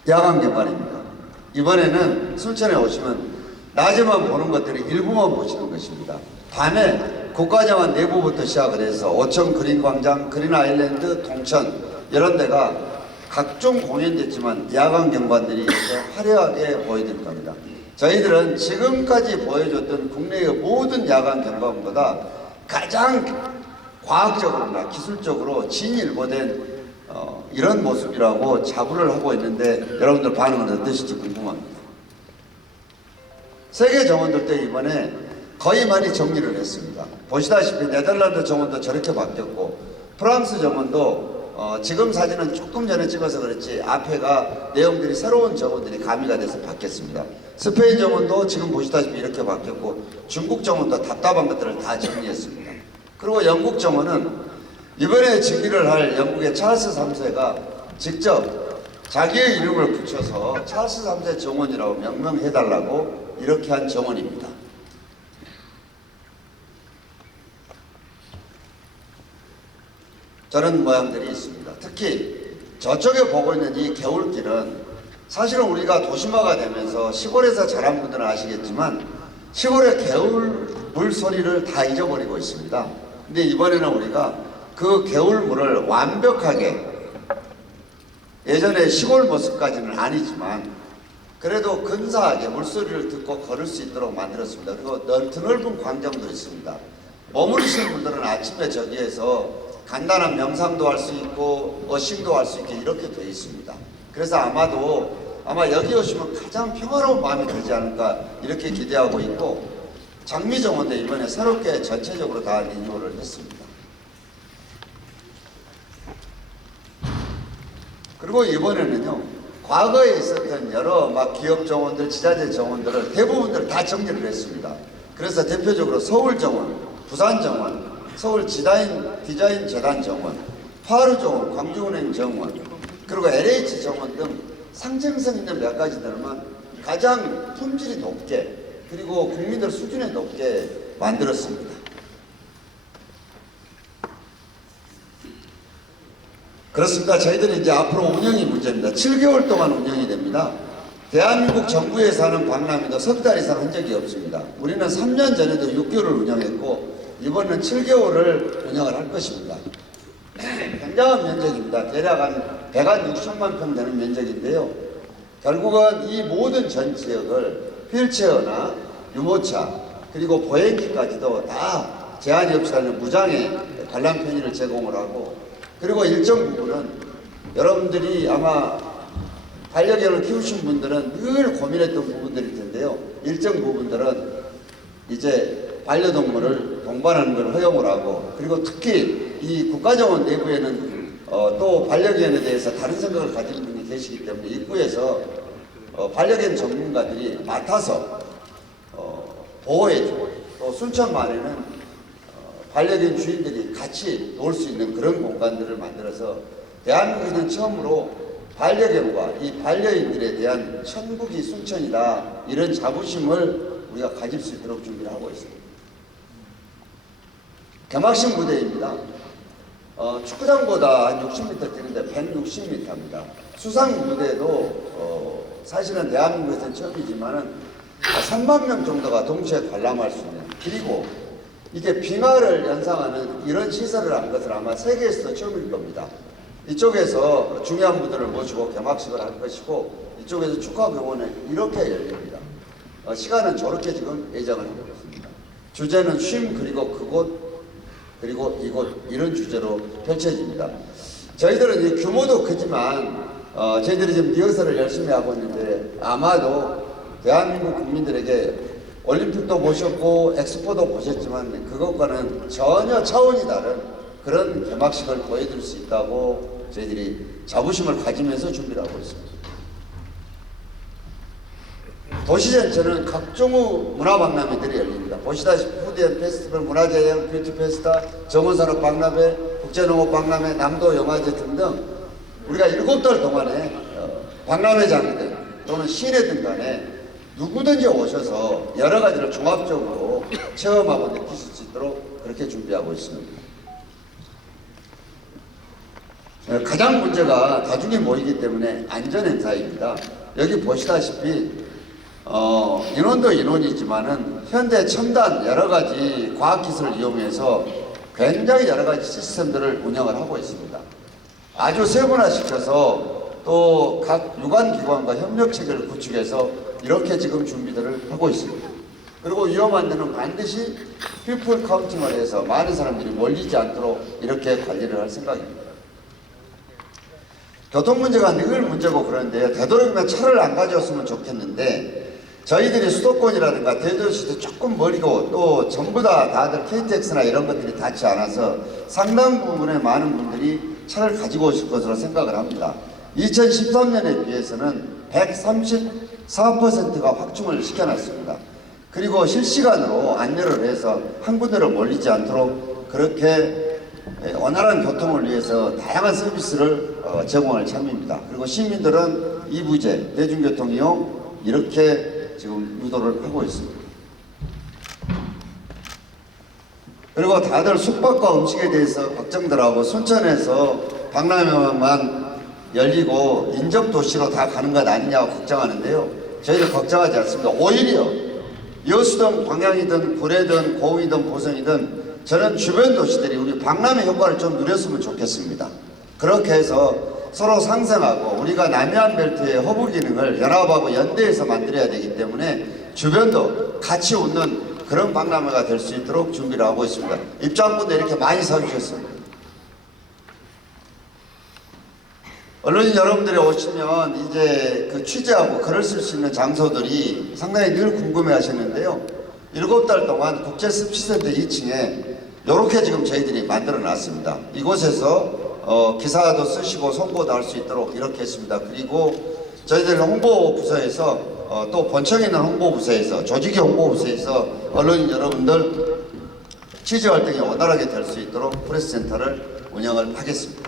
야간 개발입니다. 이번에는 순천에 오시면 낮에만 보는 것들이 일부만 보시는 것입니다. 밤에 국가정원 내부부터 시작을 해서 어천 그린광장, 그린 아일랜드, 동천 이런 데가 각종 공연됐지만 야간 경관들이 이렇게 화려하게 보여드릴 겁니다. 저희들은 지금까지 보여줬던 국내의 모든 야간 경관보다 가장 과학적으로나 기술적으로 진일보된 이런 모습이라고 자부를 하고 있는데 여러분들 반응은 어떠실지 궁금합니다. 세계 정원들도 이번에 거의 많이 정리를 했습니다. 보시다시피 네덜란드 정원도 저렇게 바뀌었고 프랑스 정원도 지금 사진은 조금 전에 찍어서 그렇지 앞에가 내용들이 새로운 정원들이 가미가 돼서 바뀌었습니다. 스페인 정원도 지금 보시다시피 이렇게 바뀌었고 중국 정원도 답답한 것들을 다 정리했습니다. 그리고 영국 정원은 이번에 즉위를 할 영국의 찰스 3세가 직접 자기의 이름을 붙여서 찰스 3세 정원이라고 명명해달라고 이렇게 한 정원입니다. 저런 모양들이 있습니다. 특히 저쪽에 보고 있는 이 개울길은 사실은 우리가 도심화가 되면서 시골에서 자란 분들은 아시겠지만 시골의 개울 물 소리를 다 잊어버리고 있습니다. 근데 이번에는 우리가 그 개울물을 완벽하게 예전에 시골 모습까지는 아니지만 그래도 근사하게 물소리를 듣고 걸을 수 있도록 만들었습니다. 그리고 드넓은 광장도 있습니다. 머무르시는 분들은 아침에 저기에서 간단한 명상도 할 수 있고 어심도 할 수 있게 이렇게 되어 있습니다. 그래서 아마 여기 오시면 가장 평화로운 마음이 들지 않을까 이렇게 기대하고 있고 장미정원도 이번에 새롭게 전체적으로 다 리뉴얼을 했습니다. 그리고 이번에는요 과거에 있었던 여러 기업 정원들, 지자체 정원들을 대부분들 다 정리를 했습니다. 그래서 대표적으로 서울 정원, 부산 정원, 서울 디자인 재단 정원, 파루 정원, 광주은행 정원, 그리고 LH 정원 등 상징성 있는 몇 가지들만 가장 품질이 높게 그리고 국민들 수준에 높게 만들었습니다. 그렇습니다. 저희들이 이제 앞으로 운영이 문제입니다. 7개월 동안 운영이 됩니다. 대한민국 정부에서 하는 박람회도 석 달 이상 한 적이 없습니다. 우리는 3년 전에도 6개월을 운영했고 이번은 7개월을 운영을 할 것입니다. 굉장한 면적입니다. 대략 한 160만 평 되는 면적인데요. 결국은 이 모든 전 지역을 휠체어나 유모차 그리고 보행기까지도 다 제한이 없이 하는 무장의 관람 편의를 제공을 하고 그리고 일정 부분은 여러분들이 아마 반려견을 키우신 분들은 늘 고민했던 부분들일 텐데요. 일정 부분들은 이제 반려동물을 동반하는 걸 허용을 하고 그리고 특히 이 국가정원 내부에는 또 반려견에 대해서 다른 생각을 가진 분이 계시기 때문에 입구에서 반려견 전문가들이 맡아서 보호해주고 또 순천만에는 반려견 주인들이 같이 놀 수 있는 그런 공간들을 만들어서 대한민국에는 처음으로 반려견과 이 반려인들에 대한 천국이 순천이다 이런 자부심을 우리가 가질 수 있도록 준비를 하고 있습니다. 개막식 무대입니다. 축구장보다 한 60m 뛰는데 160m입니다. 수상 무대도 사실은 대한민국에서는 처음이지만은 3만 명 정도가 동시에 관람할 수 있는 그리고 이게 빙하를 연상하는 이런 시설을 한 것은 아마 세계에서도 처음일 겁니다. 이쪽에서 중요한 분들을 모시고 개막식을 할 것이고 이쪽에서 축하병원에 이렇게 열립니다. 시간은 저렇게 지금 예정을 하고 있습니다. 주제는 쉼 그리고 그곳 그리고 이곳 이런 주제로 펼쳐집니다. 저희들은 이 규모도 크지만 저희들이 지금 리허설을 열심히 하고 있는데 아마도 대한민국 국민들에게 올림픽도 보셨고 엑스포도 보셨지만 그것과는 전혀 차원이 다른 그런 개막식을 보여줄 수 있다고 저희들이 자부심을 가지면서 준비를 하고 있습니다. 도시 전체는 각종 문화박람회들이 열립니다. 보시다시피 푸드앤 페스티벌, 문화제형, 뷰티 페스타, 정원산업 박람회, 국제농업 박람회, 남도 영화제 등등 우리가 7달 동안에 박람회장이든 또는 시내든 간에 누구든지 오셔서 여러 가지를 종합적으로 체험하고 느끼실 수 있도록 그렇게 준비하고 있습니다. 가장 문제가 다중이 모이기 때문에 안전행사입니다. 여기 보시다시피 인원도 인원이지만은 현대 첨단 여러 가지 과학기술을 이용해서 굉장히 여러 가지 시스템들을 운영을 하고 있습니다. 아주 세분화시켜서 또 각 유관기관과 협력체계를 구축해서 이렇게 지금 준비들을 하고 있습니다. 그리고 위험한 데는 반드시 피플 카운팅을 해서 많은 사람들이 몰리지 않도록 이렇게 관리를 할 생각입니다. 교통 문제가 늘 문제고 그런데 되도록이면 차를 안 가져왔으면 좋겠는데 저희들이 수도권이라든가 대도시도 조금 멀고 또 전부 다들 KTX나 이런 것들이 닿지 않아서 상당 부분에 많은 분들이 차를 가지고 오실 것으로 생각을 합니다. 2013년에 비해서는 134%가 확충을 시켜놨습니다. 그리고 실시간으로 안내를 해서 한 군데로 몰리지 않도록 그렇게 원활한 교통을 위해서 다양한 서비스를 제공할 참입니다. 그리고 시민들은 이부제, 대중교통 이용 이렇게 지금 유도를 하고 있습니다. 그리고 다들 숙박과 음식에 대해서 걱정들하고 순천에서 박람회만 열리고 인접도시로 다 가는 것 아니냐고 걱정하는데요. 저희는 걱정하지 않습니다. 오히려 여수든 광양이든 구례든 고흥이든 보성이든 저는 주변 도시들이 우리 박람회 효과를 좀 누렸으면 좋겠습니다. 그렇게 해서 서로 상생하고 우리가 남해안 벨트의 허브 기능을 연합하고 연대해서 만들어야 되기 때문에 주변도 같이 웃는 그런 박람회가 될 수 있도록 준비를 하고 있습니다. 입장권도 이렇게 많이 사주셨습니다. 언론인 여러분들이 오시면 이제 그 취재하고 글을 쓸 수 있는 장소들이 상당히 늘 궁금해 하셨는데요. 7달 동안 국제습시센터 2층에 이렇게 지금 저희들이 만들어 놨습니다. 이곳에서 기사도 쓰시고 송고도 할 수 있도록 이렇게 했습니다. 그리고 저희들 홍보부서에서 또 본청에 있는 홍보부서에서 조직의 홍보부서에서 언론인 여러분들 취재 활동이 원활하게 될 수 있도록 프레스센터를 운영을 하겠습니다.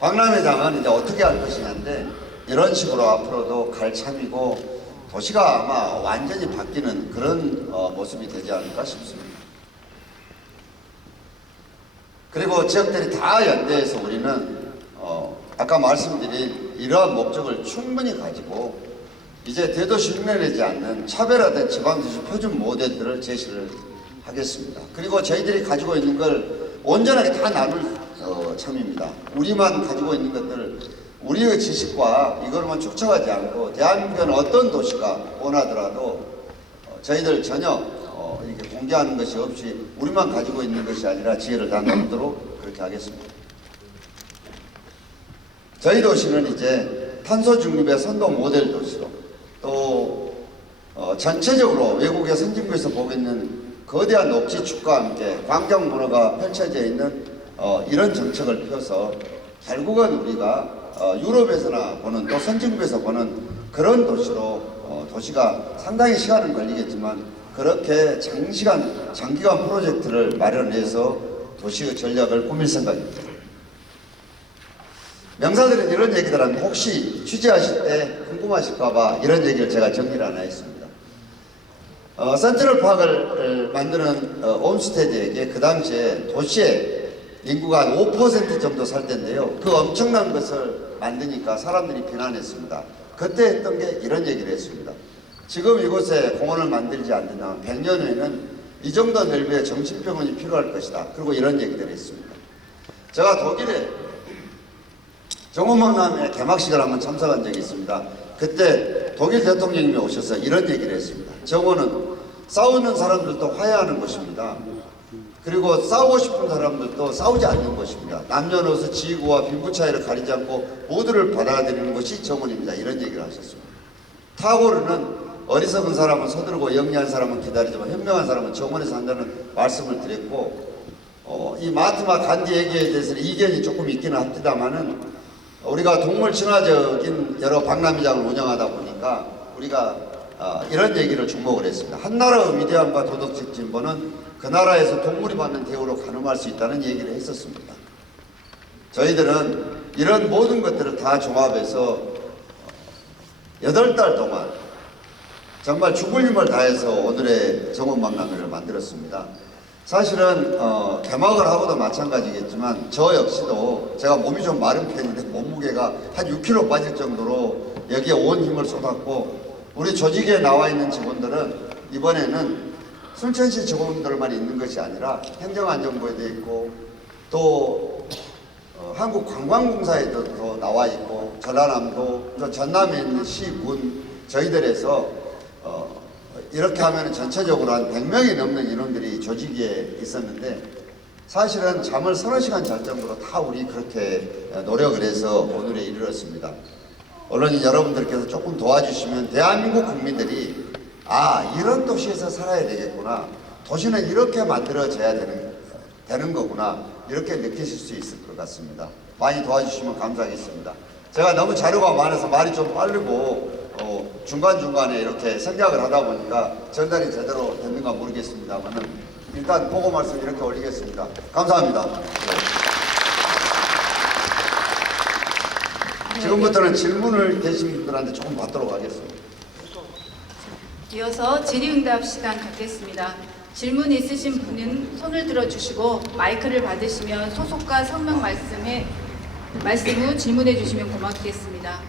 박람회장은 이제 어떻게 할 것이냐인데 이런 식으로 앞으로도 갈 참이고 도시가 아마 완전히 바뀌는 그런 모습이 되지 않을까 싶습니다. 그리고 지역들이 다 연대해서 우리는 아까 말씀드린 이러한 목적을 충분히 가지고 이제 대도시 흉내내지 않는 차별화된 지방도시 표준 모델들을 제시를 하겠습니다. 그리고 저희들이 가지고 있는 걸 온전하게 다 나눌 참입니다. 우리만 가지고 있는 것들을 우리의 지식과 이걸만 축적하지 않고 대한민국은 어떤 도시가 원하더라도 저희들 전혀 이렇게 공개하는 것이 없이 우리만 가지고 있는 것이 아니라 지혜를 다 나누도록 그렇게 하겠습니다. 저희 도시는 이제 탄소 중립의 선도 모델 도시로 또 전체적으로 외국의 선진국에서 보고 있는 거대한 녹지 축과 함께 광장 문화가 펼쳐져 있는 이런 정책을 펴서 결국은 우리가 유럽에서나 보는 또 선진국에서 보는 그런 도시로 도시가 상당히 시간은 걸리겠지만 그렇게 장기간 프로젝트를 마련해서 도시의 전략을 꾸밀 생각입니다. 명사들은 이런 얘기들 하면 혹시 취재하실 때 궁금하실까봐 이런 얘기를 제가 정리를 하나 했습니다. 센트럴파크를 만드는 옴스테드에게 그 당시에 도시에 인구가 한 5% 정도 살 텐데요. 그 엄청난 것을 만드니까 사람들이 비난했습니다. 그때 했던 게 이런 얘기를 했습니다. 지금 이곳에 공원을 만들지 않는다면 100년 후에는 이 정도 넓이의 정신병원이 필요할 것이다. 그리고 이런 얘기들을 했습니다. 제가 독일에 정원박람회 개막식을 한번 참석한 적이 있습니다. 그때 독일 대통령님이 오셔서 이런 얘기를 했습니다. 정원은 싸우는 사람들도 화해하는 곳입니다. 그리고 싸우고 싶은 사람들도 싸우지 않는 것입니다. 남녀노소 지위와 빈부 차이를 가리지 않고 모두를 받아들이는 것이 정원입니다. 이런 얘기를 하셨습니다. 타고르는 어리석은 사람은 서두르고 영리한 사람은 기다리지만 현명한 사람은 정원에서 한다는 말씀을 드렸고 이 마하트마 간디 얘기에 대해서는 이견이 조금 있기는 합니다만은 우리가 동물 친화적인 여러 박람회장을 운영하다 보니까 우리가 이런 얘기를 주목을 했습니다. 한 나라의 위대함과 도덕적 진보는 그 나라에서 동물이 받는 대우로 가늠할 수 있다는 얘기를 했었습니다. 저희들은 이런 모든 것들을 다 종합해서 8달 동안 정말 죽을 힘을 다해서 오늘의 정원박람회를 만들었습니다. 사실은 개막을 하고도 마찬가지겠지만 저 역시도 제가 몸이 좀 마른 편인데 몸무게가 한 6kg 빠질 정도로 여기에 온 힘을 쏟았고 우리 조직에 나와 있는 직원들은 이번에는 순천시 직원들만 있는 것이 아니라 행정안전부에도 있고 또 한국관광공사에도 나와 있고 전라남도 또 전남에 있는 시군 저희들에서 이렇게 하면 전체적으로 한 100명이 넘는 인원들이 조직에 있었는데 사실은 잠을 서너 시간 잘 정도로 다 우리 그렇게 노력을 해서 오늘에 이르렀습니다. 언론인 여러분들께서 조금 도와주시면 대한민국 국민들이 아, 이런 도시에서 살아야 되겠구나, 도시는 이렇게 만들어져야 되는 거구나, 이렇게 느끼실 수 있을 것 같습니다. 많이 도와주시면 감사하겠습니다. 제가 너무 자료가 많아서 말이 좀 빠르고 중간중간에 이렇게 생각을 하다 보니까 전달이 제대로 됐는가 모르겠습니다만은 일단 보고 말씀 이렇게 올리겠습니다. 감사합니다. 지금부터는 질문을 계신 분들한테 조금 받도록 하겠습니다. 이어서 질의응답 시간 갖겠습니다. 질문 있으신 분은 손을 들어주시고 마이크를 받으시면 소속과 성명 말씀 후 질문해 주시면 고맙겠습니다.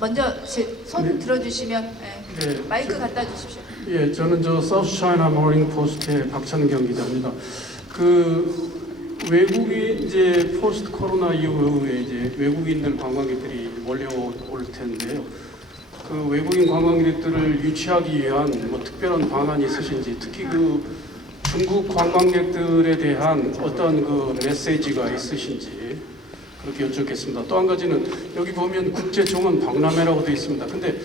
먼저 손 들어주시면 네. 마이크 갖다 주십시오. 예, 저는 사우스 차이나 모닝 포스트의 박찬경 기자입니다. 외국이 이제 포스트 코로나 이후에 이제 외국인들 관광객들이 몰려올 텐데요. 외국인 관광객들을 유치하기 위한 특별한 방안이 있으신지, 특히 중국 관광객들에 대한 어떤 메시지가 있으신지 그렇게 여쭙겠습니다. 또 한 가지는 여기 보면 국제정원 박람회라고 되어 있습니다. 근데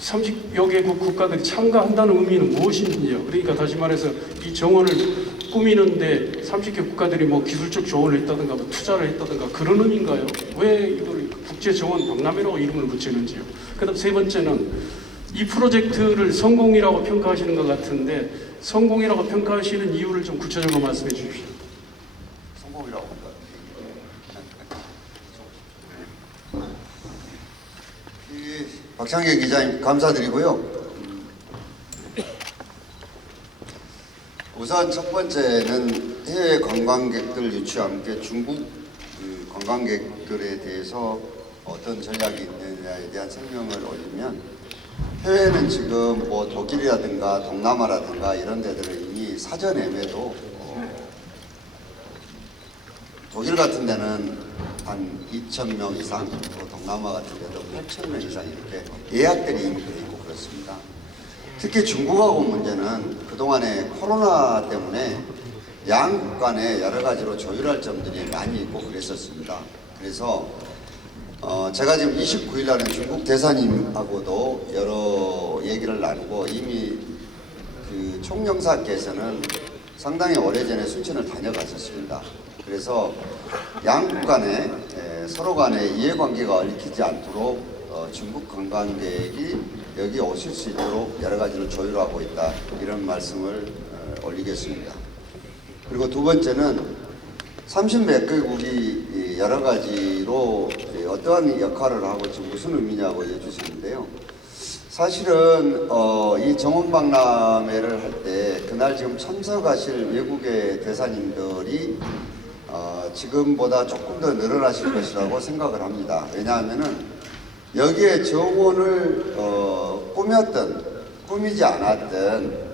30여 개국 국가들이 참가한다는 의미는 무엇인지요? 그러니까 다시 말해서 이 정원을 꾸미는데 30개 국가들이 기술적 조언을 했다든가 투자를 했다든가 그런 의미인가요? 왜 이걸 국제정원 박람회라고 이름을 붙이는지요? 그다음 세 번째는 이 프로젝트를 성공이라고 평가하시는 것 같은데 성공이라고 평가하시는 이유를 좀 구체적으로 말씀해 주십시오. 성공이라고 합니다. 박찬경 기자님 감사드리고요. 우선 첫 번째는 해외 관광객들 유치와 함께 중국 관광객들에 대해서 어떤 전략이 있느냐에 대한 설명을 올리면, 해외는 지금 독일이라든가 동남아라든가 이런 데들은 이미 사전 예매도 독일 같은 데는 한 2,000명 이상, 또 동남아 같은 데도 8,000명 이상 이렇게 예약들이 이미 되어 있고 그렇습니다. 특히 중국하고 문제는 그동안에 코로나 때문에 양국 간에 여러 가지로 조율할 점들이 많이 있고 그랬었습니다. 그래서 제가 지금 29일 날에 중국 대사님하고도 여러 얘기를 나누고 이미 총영사께서는 상당히 오래전에 순천을 다녀갔었습니다. 그래서 양국 간에 서로 간에 이해관계가 얽히지 않도록 중국 관광객이 여기 오실 수 있도록 여러 가지로 조율하고 있다, 이런 말씀을 올리겠습니다. 그리고 두 번째는 30몇 개국이 여러 가지로 어떠한 역할을 하고 지금 무슨 의미냐고 여쭈시는데요. 사실은 이 정원박람회를 할 때 그날 지금 참석하실 외국의 대사님들이 지금보다 조금 더 늘어나실 것이라고 생각을 합니다. 왜냐하면은 여기에 정원을 꾸미지 않았던,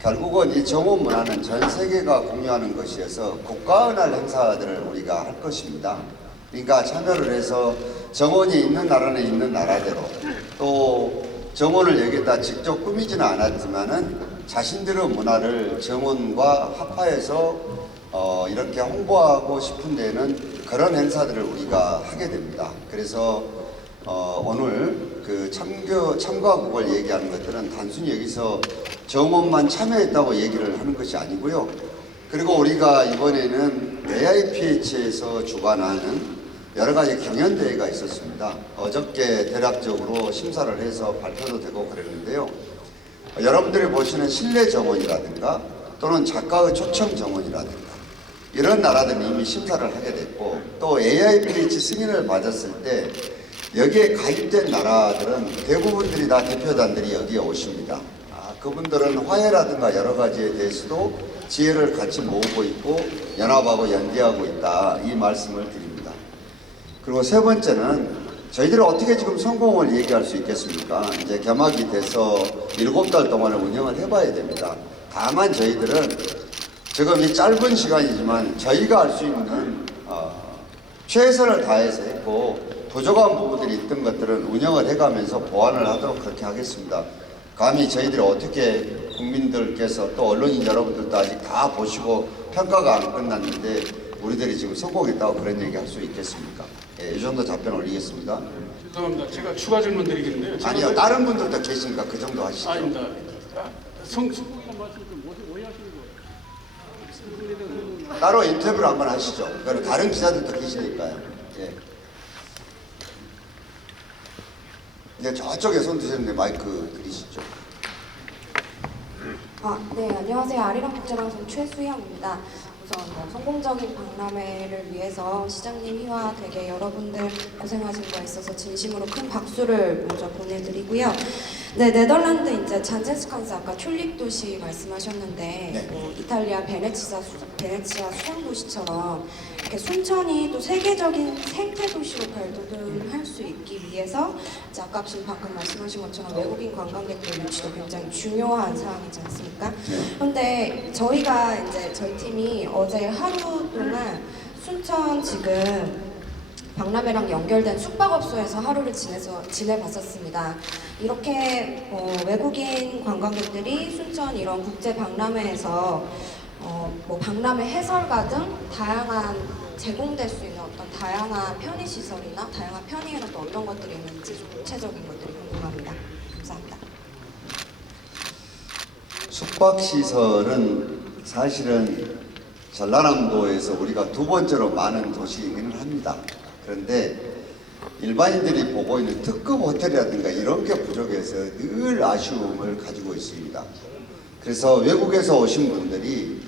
결국은 이 정원 문화는 전 세계가 공유하는 것이어서 국가은할 행사들을 우리가 할 것입니다. 그러니까 참여를 해서 정원이 있는 나라는 있는 나라대로, 또 정원을 여기다 직접 꾸미지는 않았지만은 자신들의 문화를 정원과 합하여서 이렇게 홍보하고 싶은 데는 그런 행사들을 우리가 하게 됩니다. 그래서 오늘 참가국을 얘기하는 것들은 단순히 여기서 정원만 참여했다고 얘기를 하는 것이 아니고요. 그리고 우리가 이번에는 AIPH에서 주관하는 여러 가지 경연대회가 있었습니다. 어저께 대략적으로 심사를 해서 발표도 되고 그랬는데요. 여러분들이 보시는 실내 정원이라든가 또는 작가의 초청 정원이라든가 이런 나라들은 이미 심사를 하게 됐고, 또 AIPH 승인을 받았을 때 여기에 가입된 나라들은 대부분들이 다 대표단들이 여기에 오십니다. 그분들은 화해라든가 여러 가지에 대해서도 지혜를 같이 모으고 있고 연합하고 연대하고 있다, 이 말씀을 드립니다. 그리고 세 번째는 저희들이 어떻게 지금 성공을 얘기할 수 있겠습니까? 이제 개막이 돼서 7달 동안을 운영을 해봐야 됩니다. 다만 저희들은 지금 이 짧은 시간이지만 저희가 할 수 있는 최선을 다해서 했고 부족한 부분들이 있던 것들은 운영을 해가면서 보완을 하도록 그렇게 하겠습니다. 감히 저희들이 어떻게 국민들께서 또 언론인 여러분들도 아직 다 보시고 평가가 안 끝났는데 우리들이 지금 성공했다고 그런 얘기 할 수 있겠습니까? 예, 이 정도 답변 올리겠습니다. 죄송합니다. 제가 추가 질문 드리겠는데요. 제가 아니요, 다른 분들도 계시니까 그 정도 하시죠. 아닙니다. 성수국이란 말씀 좀 오해하시는 거예요. 따로 인터뷰를 한번 하시죠. 그리고 다른 기자들도 계시니까요. 예. 이제 저쪽에 손 드셨는데 마이크 드리시죠. 네, 안녕하세요. 아리랑 국제방송 최수영입니다. 우선 성공적인 박람회를 위해서 시장님 희와 되게 여러분들 고생하신 거 있어서 진심으로 큰 박수를 먼저 보내드리고요. 네, 네덜란드 이제 잔센스칸스 아까 튤립 도시 말씀하셨는데 네. 이탈리아 베네치아 수상 도시처럼 이렇게 순천이 또 세계적인 생태 도시로 발돋움할 수 있기 위해서 이제 아까 지금 방금 말씀하신 것처럼 외국인 관광객들 유치도 굉장히 중요한 사항이지 않습니까? 그런데 저희가 이제 저희 팀이 어제 하루 동안 순천 지금 박람회랑 연결된 숙박업소에서 하루를 지내봤었습니다. 이렇게 외국인 관광객들이 순천 이런 국제 박람회에서 뭐 박람회 해설가 등 다양한 제공될 수 있는 어떤 다양한 편의 시설이나 다양한 편의에는 또 어떤 것들이 있는지 좀 구체적인 것들이 궁금합니다. 감사합니다. 숙박시설은 사실은 전라남도에서 우리가 두 번째로 많은 도시이기는 합니다. 그런데 일반인들이 보고 있는 특급 호텔이라든가 이런 게 부족해서 늘 아쉬움을 가지고 있습니다. 그래서 외국에서 오신 분들이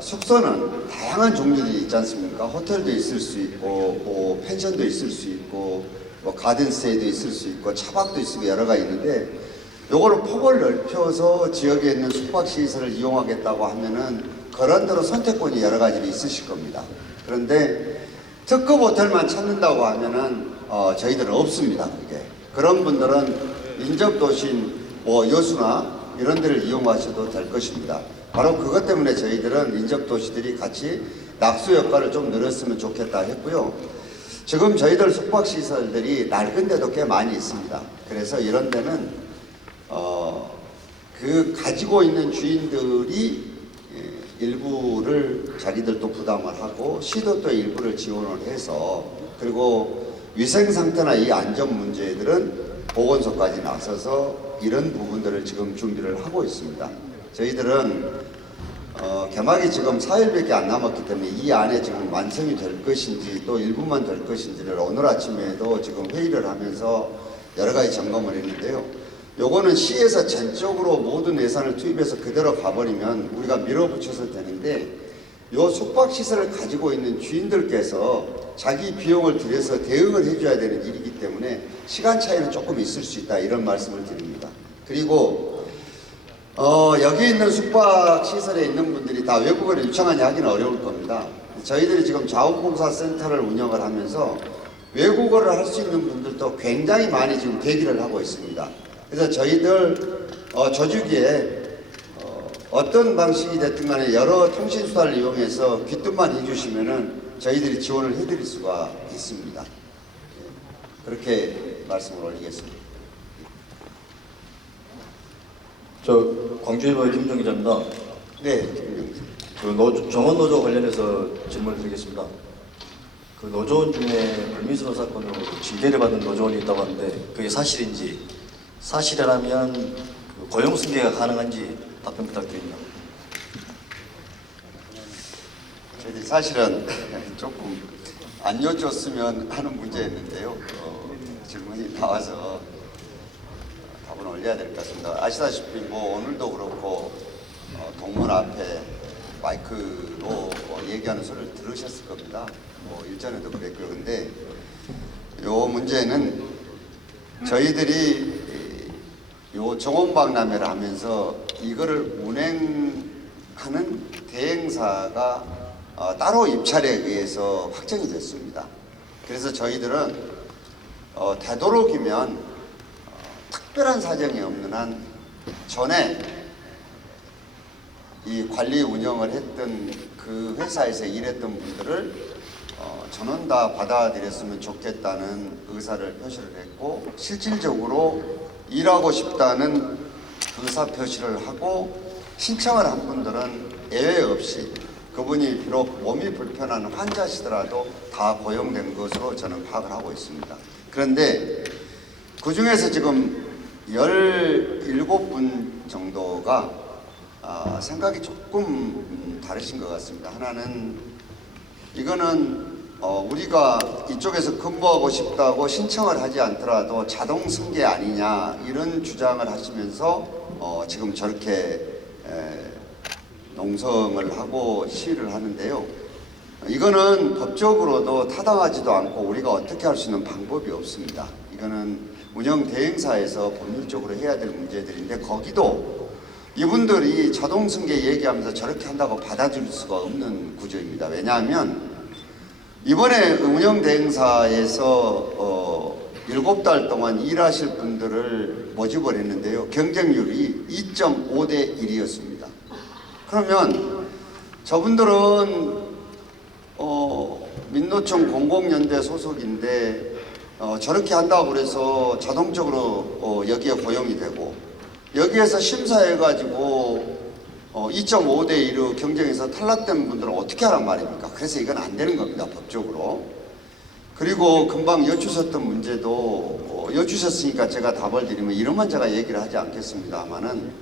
숙소는 다양한 종류들이 있지 않습니까? 호텔도 있을 수 있고 뭐 펜션도 있을 수 있고 뭐 가든스테이도 있을 수 있고 차박도 있고 여러 가지 있는데 요거를 폭을 넓혀서 지역에 있는 숙박시설을 이용하겠다고 하면은 그런 대로 선택권이 여러 가지 있으실 겁니다. 그런데 특급 호텔만 찾는다고 하면은 저희들은 없습니다. 그게. 그런 분들은 인접도시인 뭐 여수나 이런 데를 이용하셔도 될 것입니다. 바로 그것 때문에 저희들은 인접도시들이 같이 낙수 역할을 좀 늘었으면 좋겠다 했고요. 지금 저희들 숙박시설들이 낡은 데도 꽤 많이 있습니다. 그래서 이런 데는 그 가지고 있는 주인들이 일부를 자기들도 부담을 하고 시도 또 일부를 지원을 해서 그리고 위생 상태나 이 안전 문제들은 보건소까지 나서서 이런 부분들을 지금 준비를 하고 있습니다. 저희들은 개막이 지금 4일밖에 안 남았기 때문에 이 안에 지금 완성이 될 것인지 또 일부만 될 것인지를 오늘 아침에도 지금 회의를 하면서 여러 가지 점검을 했는데요. 요거는 시에서 전적으로 모든 예산을 투입해서 그대로 가버리면 우리가 밀어붙여서 되는데 요 숙박시설을 가지고 있는 주인들께서 자기 비용을 들여서 대응을 해줘야 되는 일이기 때문에 시간 차이는 조금 있을 수 있다 이런 말씀을 드립니다. 그리고 여기 있는 숙박시설에 있는 분들이 다 외국어를 유창하게 하기는 어려울 겁니다. 저희들이 지금 자원봉사센터를 운영을 하면서 외국어를 할 수 있는 분들도 굉장히 많이 지금 대기를 하고 있습니다. 그래서 저희들 조직에 어떤 방식이 됐든 간에 여러 통신수단을 이용해서 귀뜸만 해주시면은 저희들이 지원을 해드릴 수가 있습니다. 그렇게 말씀을 올리겠습니다. 저 광주일보의 김종 기자입니다. 네, 김병기. 그 정원노조 관련해서 질문을 드리겠습니다. 그 노조원 중에 불미스러운 사건으로 징계를 받은 노조원이 있다고 하는데 그게 사실인지 사실이라면 그 고용 승계가 가능한지 답변 부탁드립니다. 저희들이 사실은 조금 안 여쭈었으면 하는 문제였는데요. 질문이 나와서 답은 올려야 될 것 같습니다. 아시다시피 뭐 오늘도 그렇고 동문 앞에 마이크로 얘기하는 소리를 들으셨을 겁니다. 뭐 일전에도 그랬고요. 근데 요 문제는 저희들이 요 정원박람회를 하면서 이거를 운행하는 대행사가 따로 입찰에 의해서 확정이 됐습니다. 그래서 저희들은 되도록이면 특별한 사정이 없는 한 전에 이 관리 운영을 했던 그 회사에서 일했던 분들을 저는 다 받아들였으면 좋겠다는 의사를 표시를 했고, 실질적으로 일하고 싶다는 의사 표시를 하고 신청을 한 분들은 예외 없이 그분이 비록 몸이 불편한 환자시더라도 다 고용된 것으로 저는 파악을 하고 있습니다. 그런데 그 중에서 지금 17분 정도가 생각이 조금 다르신 것 같습니다. 하나는 이거는 우리가 이쪽에서 근무하고 싶다고 신청을 하지 않더라도 자동 승계 아니냐 이런 주장을 하시면서 지금 저렇게 농성을 하고 시위를 하는데요. 이거는 법적으로도 타당하지도 않고 우리가 어떻게 할 수 있는 방법이 없습니다. 이거는 운영 대행사에서 법률적으로 해야 될 문제들인데, 거기도 이분들이 자동 승계 얘기하면서 저렇게 한다고 받아줄 수가 없는 구조입니다. 왜냐하면 이번에 운영 대행사에서 7달 동안 일하실 분들을 모집을 했는데요. 경쟁률이 2.5대 1이었습니다. 그러면 저분들은 민노총 공공연대 소속인데 저렇게 한다고 그래서 자동적으로 여기에 고용이 되고, 여기에서 심사해가지고 2.5대 1로 경쟁에서 탈락된 분들은 어떻게 하란 말입니까? 그래서 이건 안 되는 겁니다, 법적으로. 그리고 금방 여쭈셨던 문제도 여쭈셨으니까 제가 답을 드리면 이름은 제가 얘기를 하지 않겠습니다만은,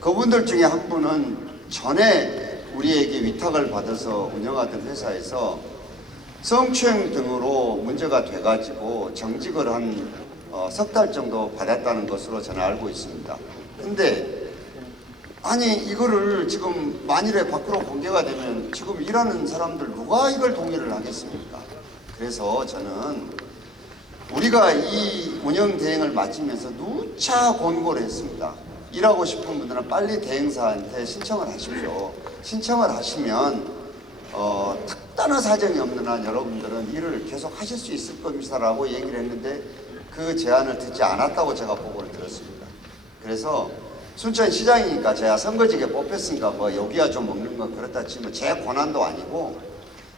그분들 중에 한 분은 전에 우리에게 위탁을 받아서 운영하던 회사에서 성추행 등으로 문제가 돼가지고 정직을 한 석 달 정도 받았다는 것으로 저는 알고 있습니다. 근데 아니 이거를 지금 만일에 밖으로 공개가 되면 지금 일하는 사람들 누가 이걸 동의를 하겠습니까? 그래서 저는 우리가 이 운영 대행을 마치면서 누차 권고를 했습니다. 일하고 싶은 분들은 빨리 대행사한테 신청을 하십시오. 신청을 하시면 특단의 사정이 없는 한 여러분들은 일을 계속 하실 수 있을 겁니다라고 얘기를 했는데, 그 제안을 듣지 않았다고 제가 보고를 들었습니다. 그래서 순천시장이니까 제가 선거직에 뽑혔으니까 뭐 여기야 좀 먹는 건 그렇다 치면 제 권한도 아니고,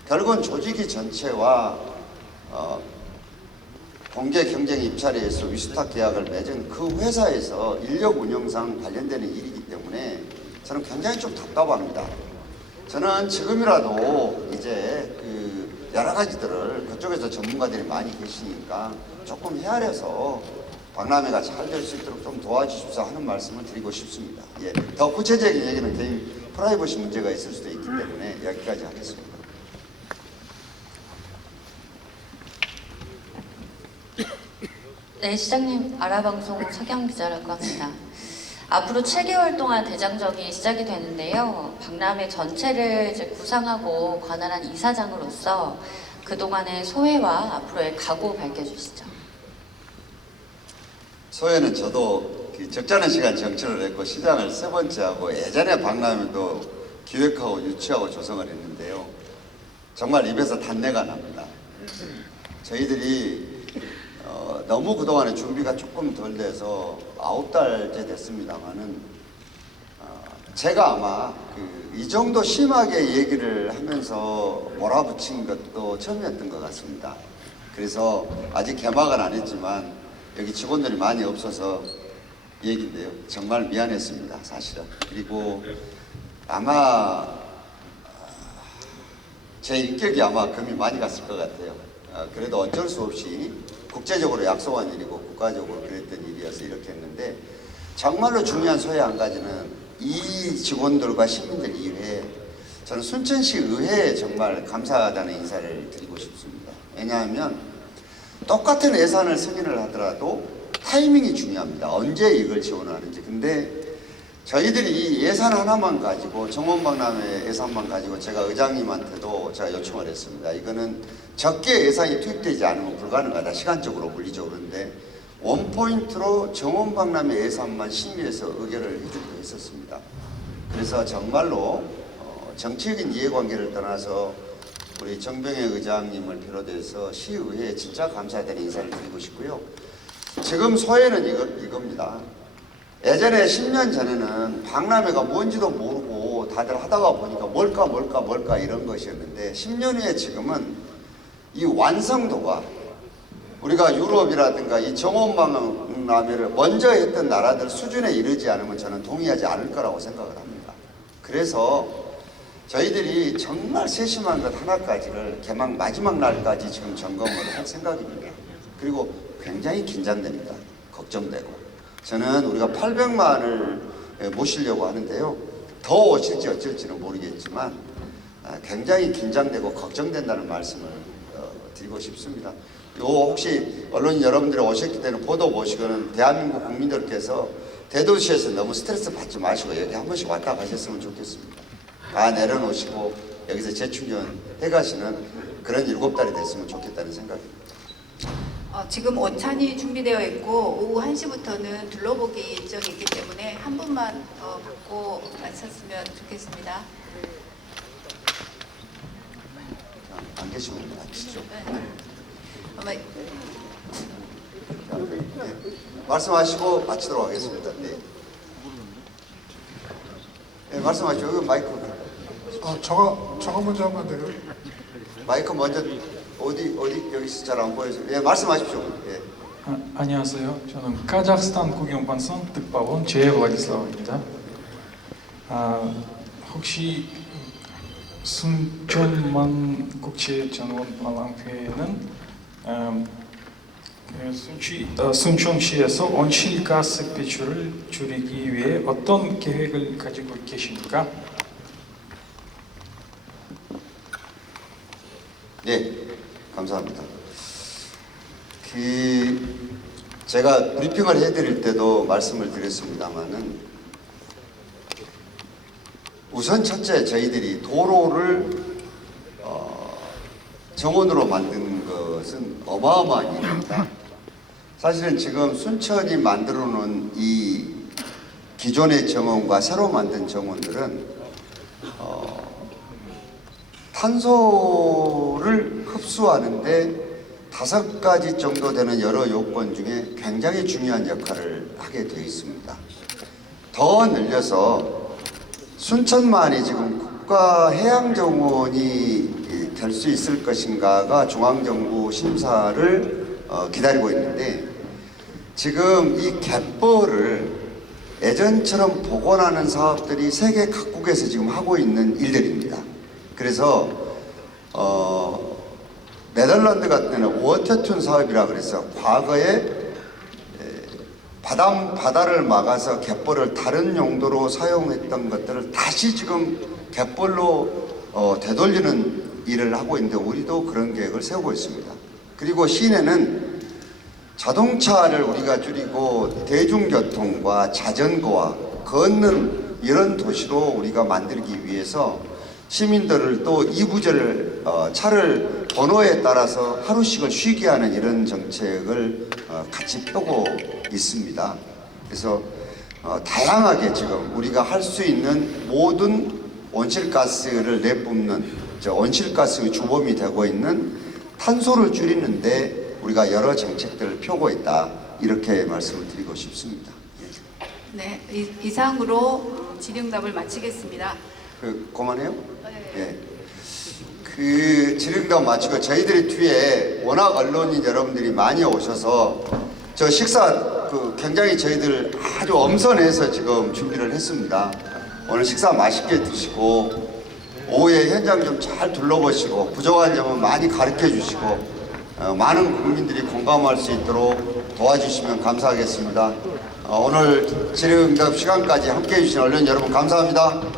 결국은 조직위 전체와 공개 경쟁 입찰에서 위수탁 계약을 맺은 그 회사에서 인력 운영상 관련되는 일이기 때문에 저는 굉장히 좀 답답합니다. 저는 지금이라도 이제 그 여러 가지들을 그쪽에서 전문가들이 많이 계시니까 조금 헤아려서 박람회가 잘 될 수 있도록 좀 도와주십사 하는 말씀을 드리고 싶습니다. 예, 더 구체적인 얘기는 개인 프라이버시 문제가 있을 수도 있기 때문에 여기까지 하겠습니다. 네, 시장님, 아라방송 서경 기자라고 합니다. 앞으로 7개월 동안 대장정이 시작이 되는데요. 박람회 전체를 이제 구상하고 관할한 이사장으로서 그동안의 소회와 앞으로의 각오 밝혀주시죠. 소회는 저도 적잖은 시간 정치를 했고 시장을 3번째 하고 예전에 박람회도 기획하고 유치하고 조성을 했는데요. 정말 입에서 단내가 납니다. 저희들이 너무 그동안에 준비가 조금 덜 돼서 9달째 됐습니다만은 제가 아마 이 정도 심하게 얘기를 하면서 몰아붙인 것도 처음이었던 것 같습니다. 그래서 아직 개막은 안 했지만 여기 직원들이 많이 없어서 얘기인데요. 정말 미안했습니다, 사실은. 그리고 아마 제 인격이 아마 금이 많이 갔을 것 같아요. 그래도 어쩔 수 없이 국제적으로 약속한 일이고 국가적으로 그랬던 일이어서 이렇게 했는데, 정말로 중요한 소회 한 가지는 이 직원들과 시민들 이외에 저는 순천시 의회에 정말 감사하다는 인사를 드리고 싶습니다. 왜냐하면 똑같은 예산을 승인을 하더라도 타이밍이 중요합니다. 언제 이걸 지원하는지. 근데 저희들이 예산 하나만 가지고, 정원박람회 예산만 가지고 제가 의장님한테도 제가 요청을 했습니다. 이거는 적게 예산이 투입되지 않으면 불가능하다, 시간적으로 물리적으로. 그런데 원포인트로 정원박람회 예산만 심의해서 의결을 해주기도 했었습니다. 그래서 정말로 정치적인 이해관계를 떠나서 우리 정병혜 의장님을 비롯해서 시의회에 진짜 감사하다는 인사를 드리고 싶고요. 지금 소회는 이겁니다. 예전에 10년 전에는 박람회가 뭔지도 모르고 다들 하다가 보니까 뭘까 이런 것이었는데 10년 후에 지금은 이 완성도가 우리가 유럽이라든가 이 정원박람회를 먼저 했던 나라들 수준에 이르지 않으면 저는 동의하지 않을 거라고 생각을 합니다. 그래서 저희들이 정말 세심한 것 하나까지를 개막 마지막 날까지 지금 점검을 할 생각입니다. 그리고 굉장히 긴장됩니다. 걱정되고. 저는 우리가 800만을 모시려고 하는데요. 더 오실지 어쩔지는 모르겠지만 굉장히 긴장되고 걱정된다는 말씀을 드리고 싶습니다. 요 혹시 언론인 여러분들이 오셨기 때문에 보도 보시고는 대한민국 국민들께서 대도시에서 너무 스트레스 받지 마시고 여기 한 번씩 왔다 가셨으면 좋겠습니다. 다 내려놓으시고 여기서 재충전 해가시는 그런 7달이 됐으면 좋겠다는 생각입니다. 지금 오찬이 준비되어 있고 오후 1시부터는 둘러보기 일정이 있기 때문에 한 분만 더 받고 마쳤으면 좋겠습니다. 안 계시면 마치죠. 아마 네. 말씀하시고 마치도록 하겠습니다. 네. 네, 말씀하시죠. 여기 마이크. 저거 먼저 하면 돼요. 마이크 먼저 어디 여기서 잘 안 보여서. 예, 말씀하십시오. 예. 안녕하세요. 저는 카자흐스탄 국영방송 특파원 제블라디슬라와입니다. 혹시 순천만 국제정원 관람회는 순천시에서 온실가스 배출을 줄이기 위해 어떤 계획을 가지고 계십니까? 네, 감사합니다. 제가 브리핑을 해드릴 때도 말씀을 드렸습니다만은 우선 첫째 저희들이 도로를 정원으로 만든 것은 어마어마한 일입니다. 사실은 지금 순천이 만들어 놓은 이 기존의 정원과 새로 만든 정원들은 탄소를 흡수하는데 5가지 정도 되는 여러 요건 중에 굉장히 중요한 역할을 하게 되어 있습니다. 더 늘려서 순천만이 지금 국가해양정원이 될 수 있을 것인가가 중앙정부 심사를 기다리고 있는데 지금 이 갯벌을 예전처럼 복원하는 사업들이 세계 각국에서 지금 하고 있는 일들입니다. 그래서 네덜란드 같은 데는 워터튠 사업이라 그래서 과거에 바다를 막아서 갯벌을 다른 용도로 사용했던 것들을 다시 지금 갯벌로 되돌리는 일을 하고 있는데 우리도 그런 계획을 세우고 있습니다. 그리고 시내는 자동차를 우리가 줄이고 대중교통과 자전거와 걷는 이런 도시로 우리가 만들기 위해서 시민들을 또 이부제를 차를 번호에 따라서 하루씩을 쉬게 하는 이런 정책을 같이 펴고 있습니다. 그래서 다양하게 지금 우리가 할 수 있는 모든 온실가스를 내뿜는 온실가스의 주범이 되고 있는 탄소를 줄이는데 우리가 여러 정책들을 펴고 있다 이렇게 말씀을 드리고 싶습니다. 네, 이상으로 질의응답을 마치겠습니다. 그만해요? 예. 질의응답 마치고 저희들이 뒤에 워낙 언론인 여러분들이 많이 오셔서 저 식사 굉장히 저희들 아주 엄선해서 지금 준비를 했습니다. 오늘 식사 맛있게 드시고 오후에 현장 좀 잘 둘러보시고 부족한 점은 많이 가르쳐 주시고 많은 국민들이 공감할 수 있도록 도와주시면 감사하겠습니다. 오늘 질의응답 시간까지 함께해 주신 언론인 여러분 감사합니다. 네.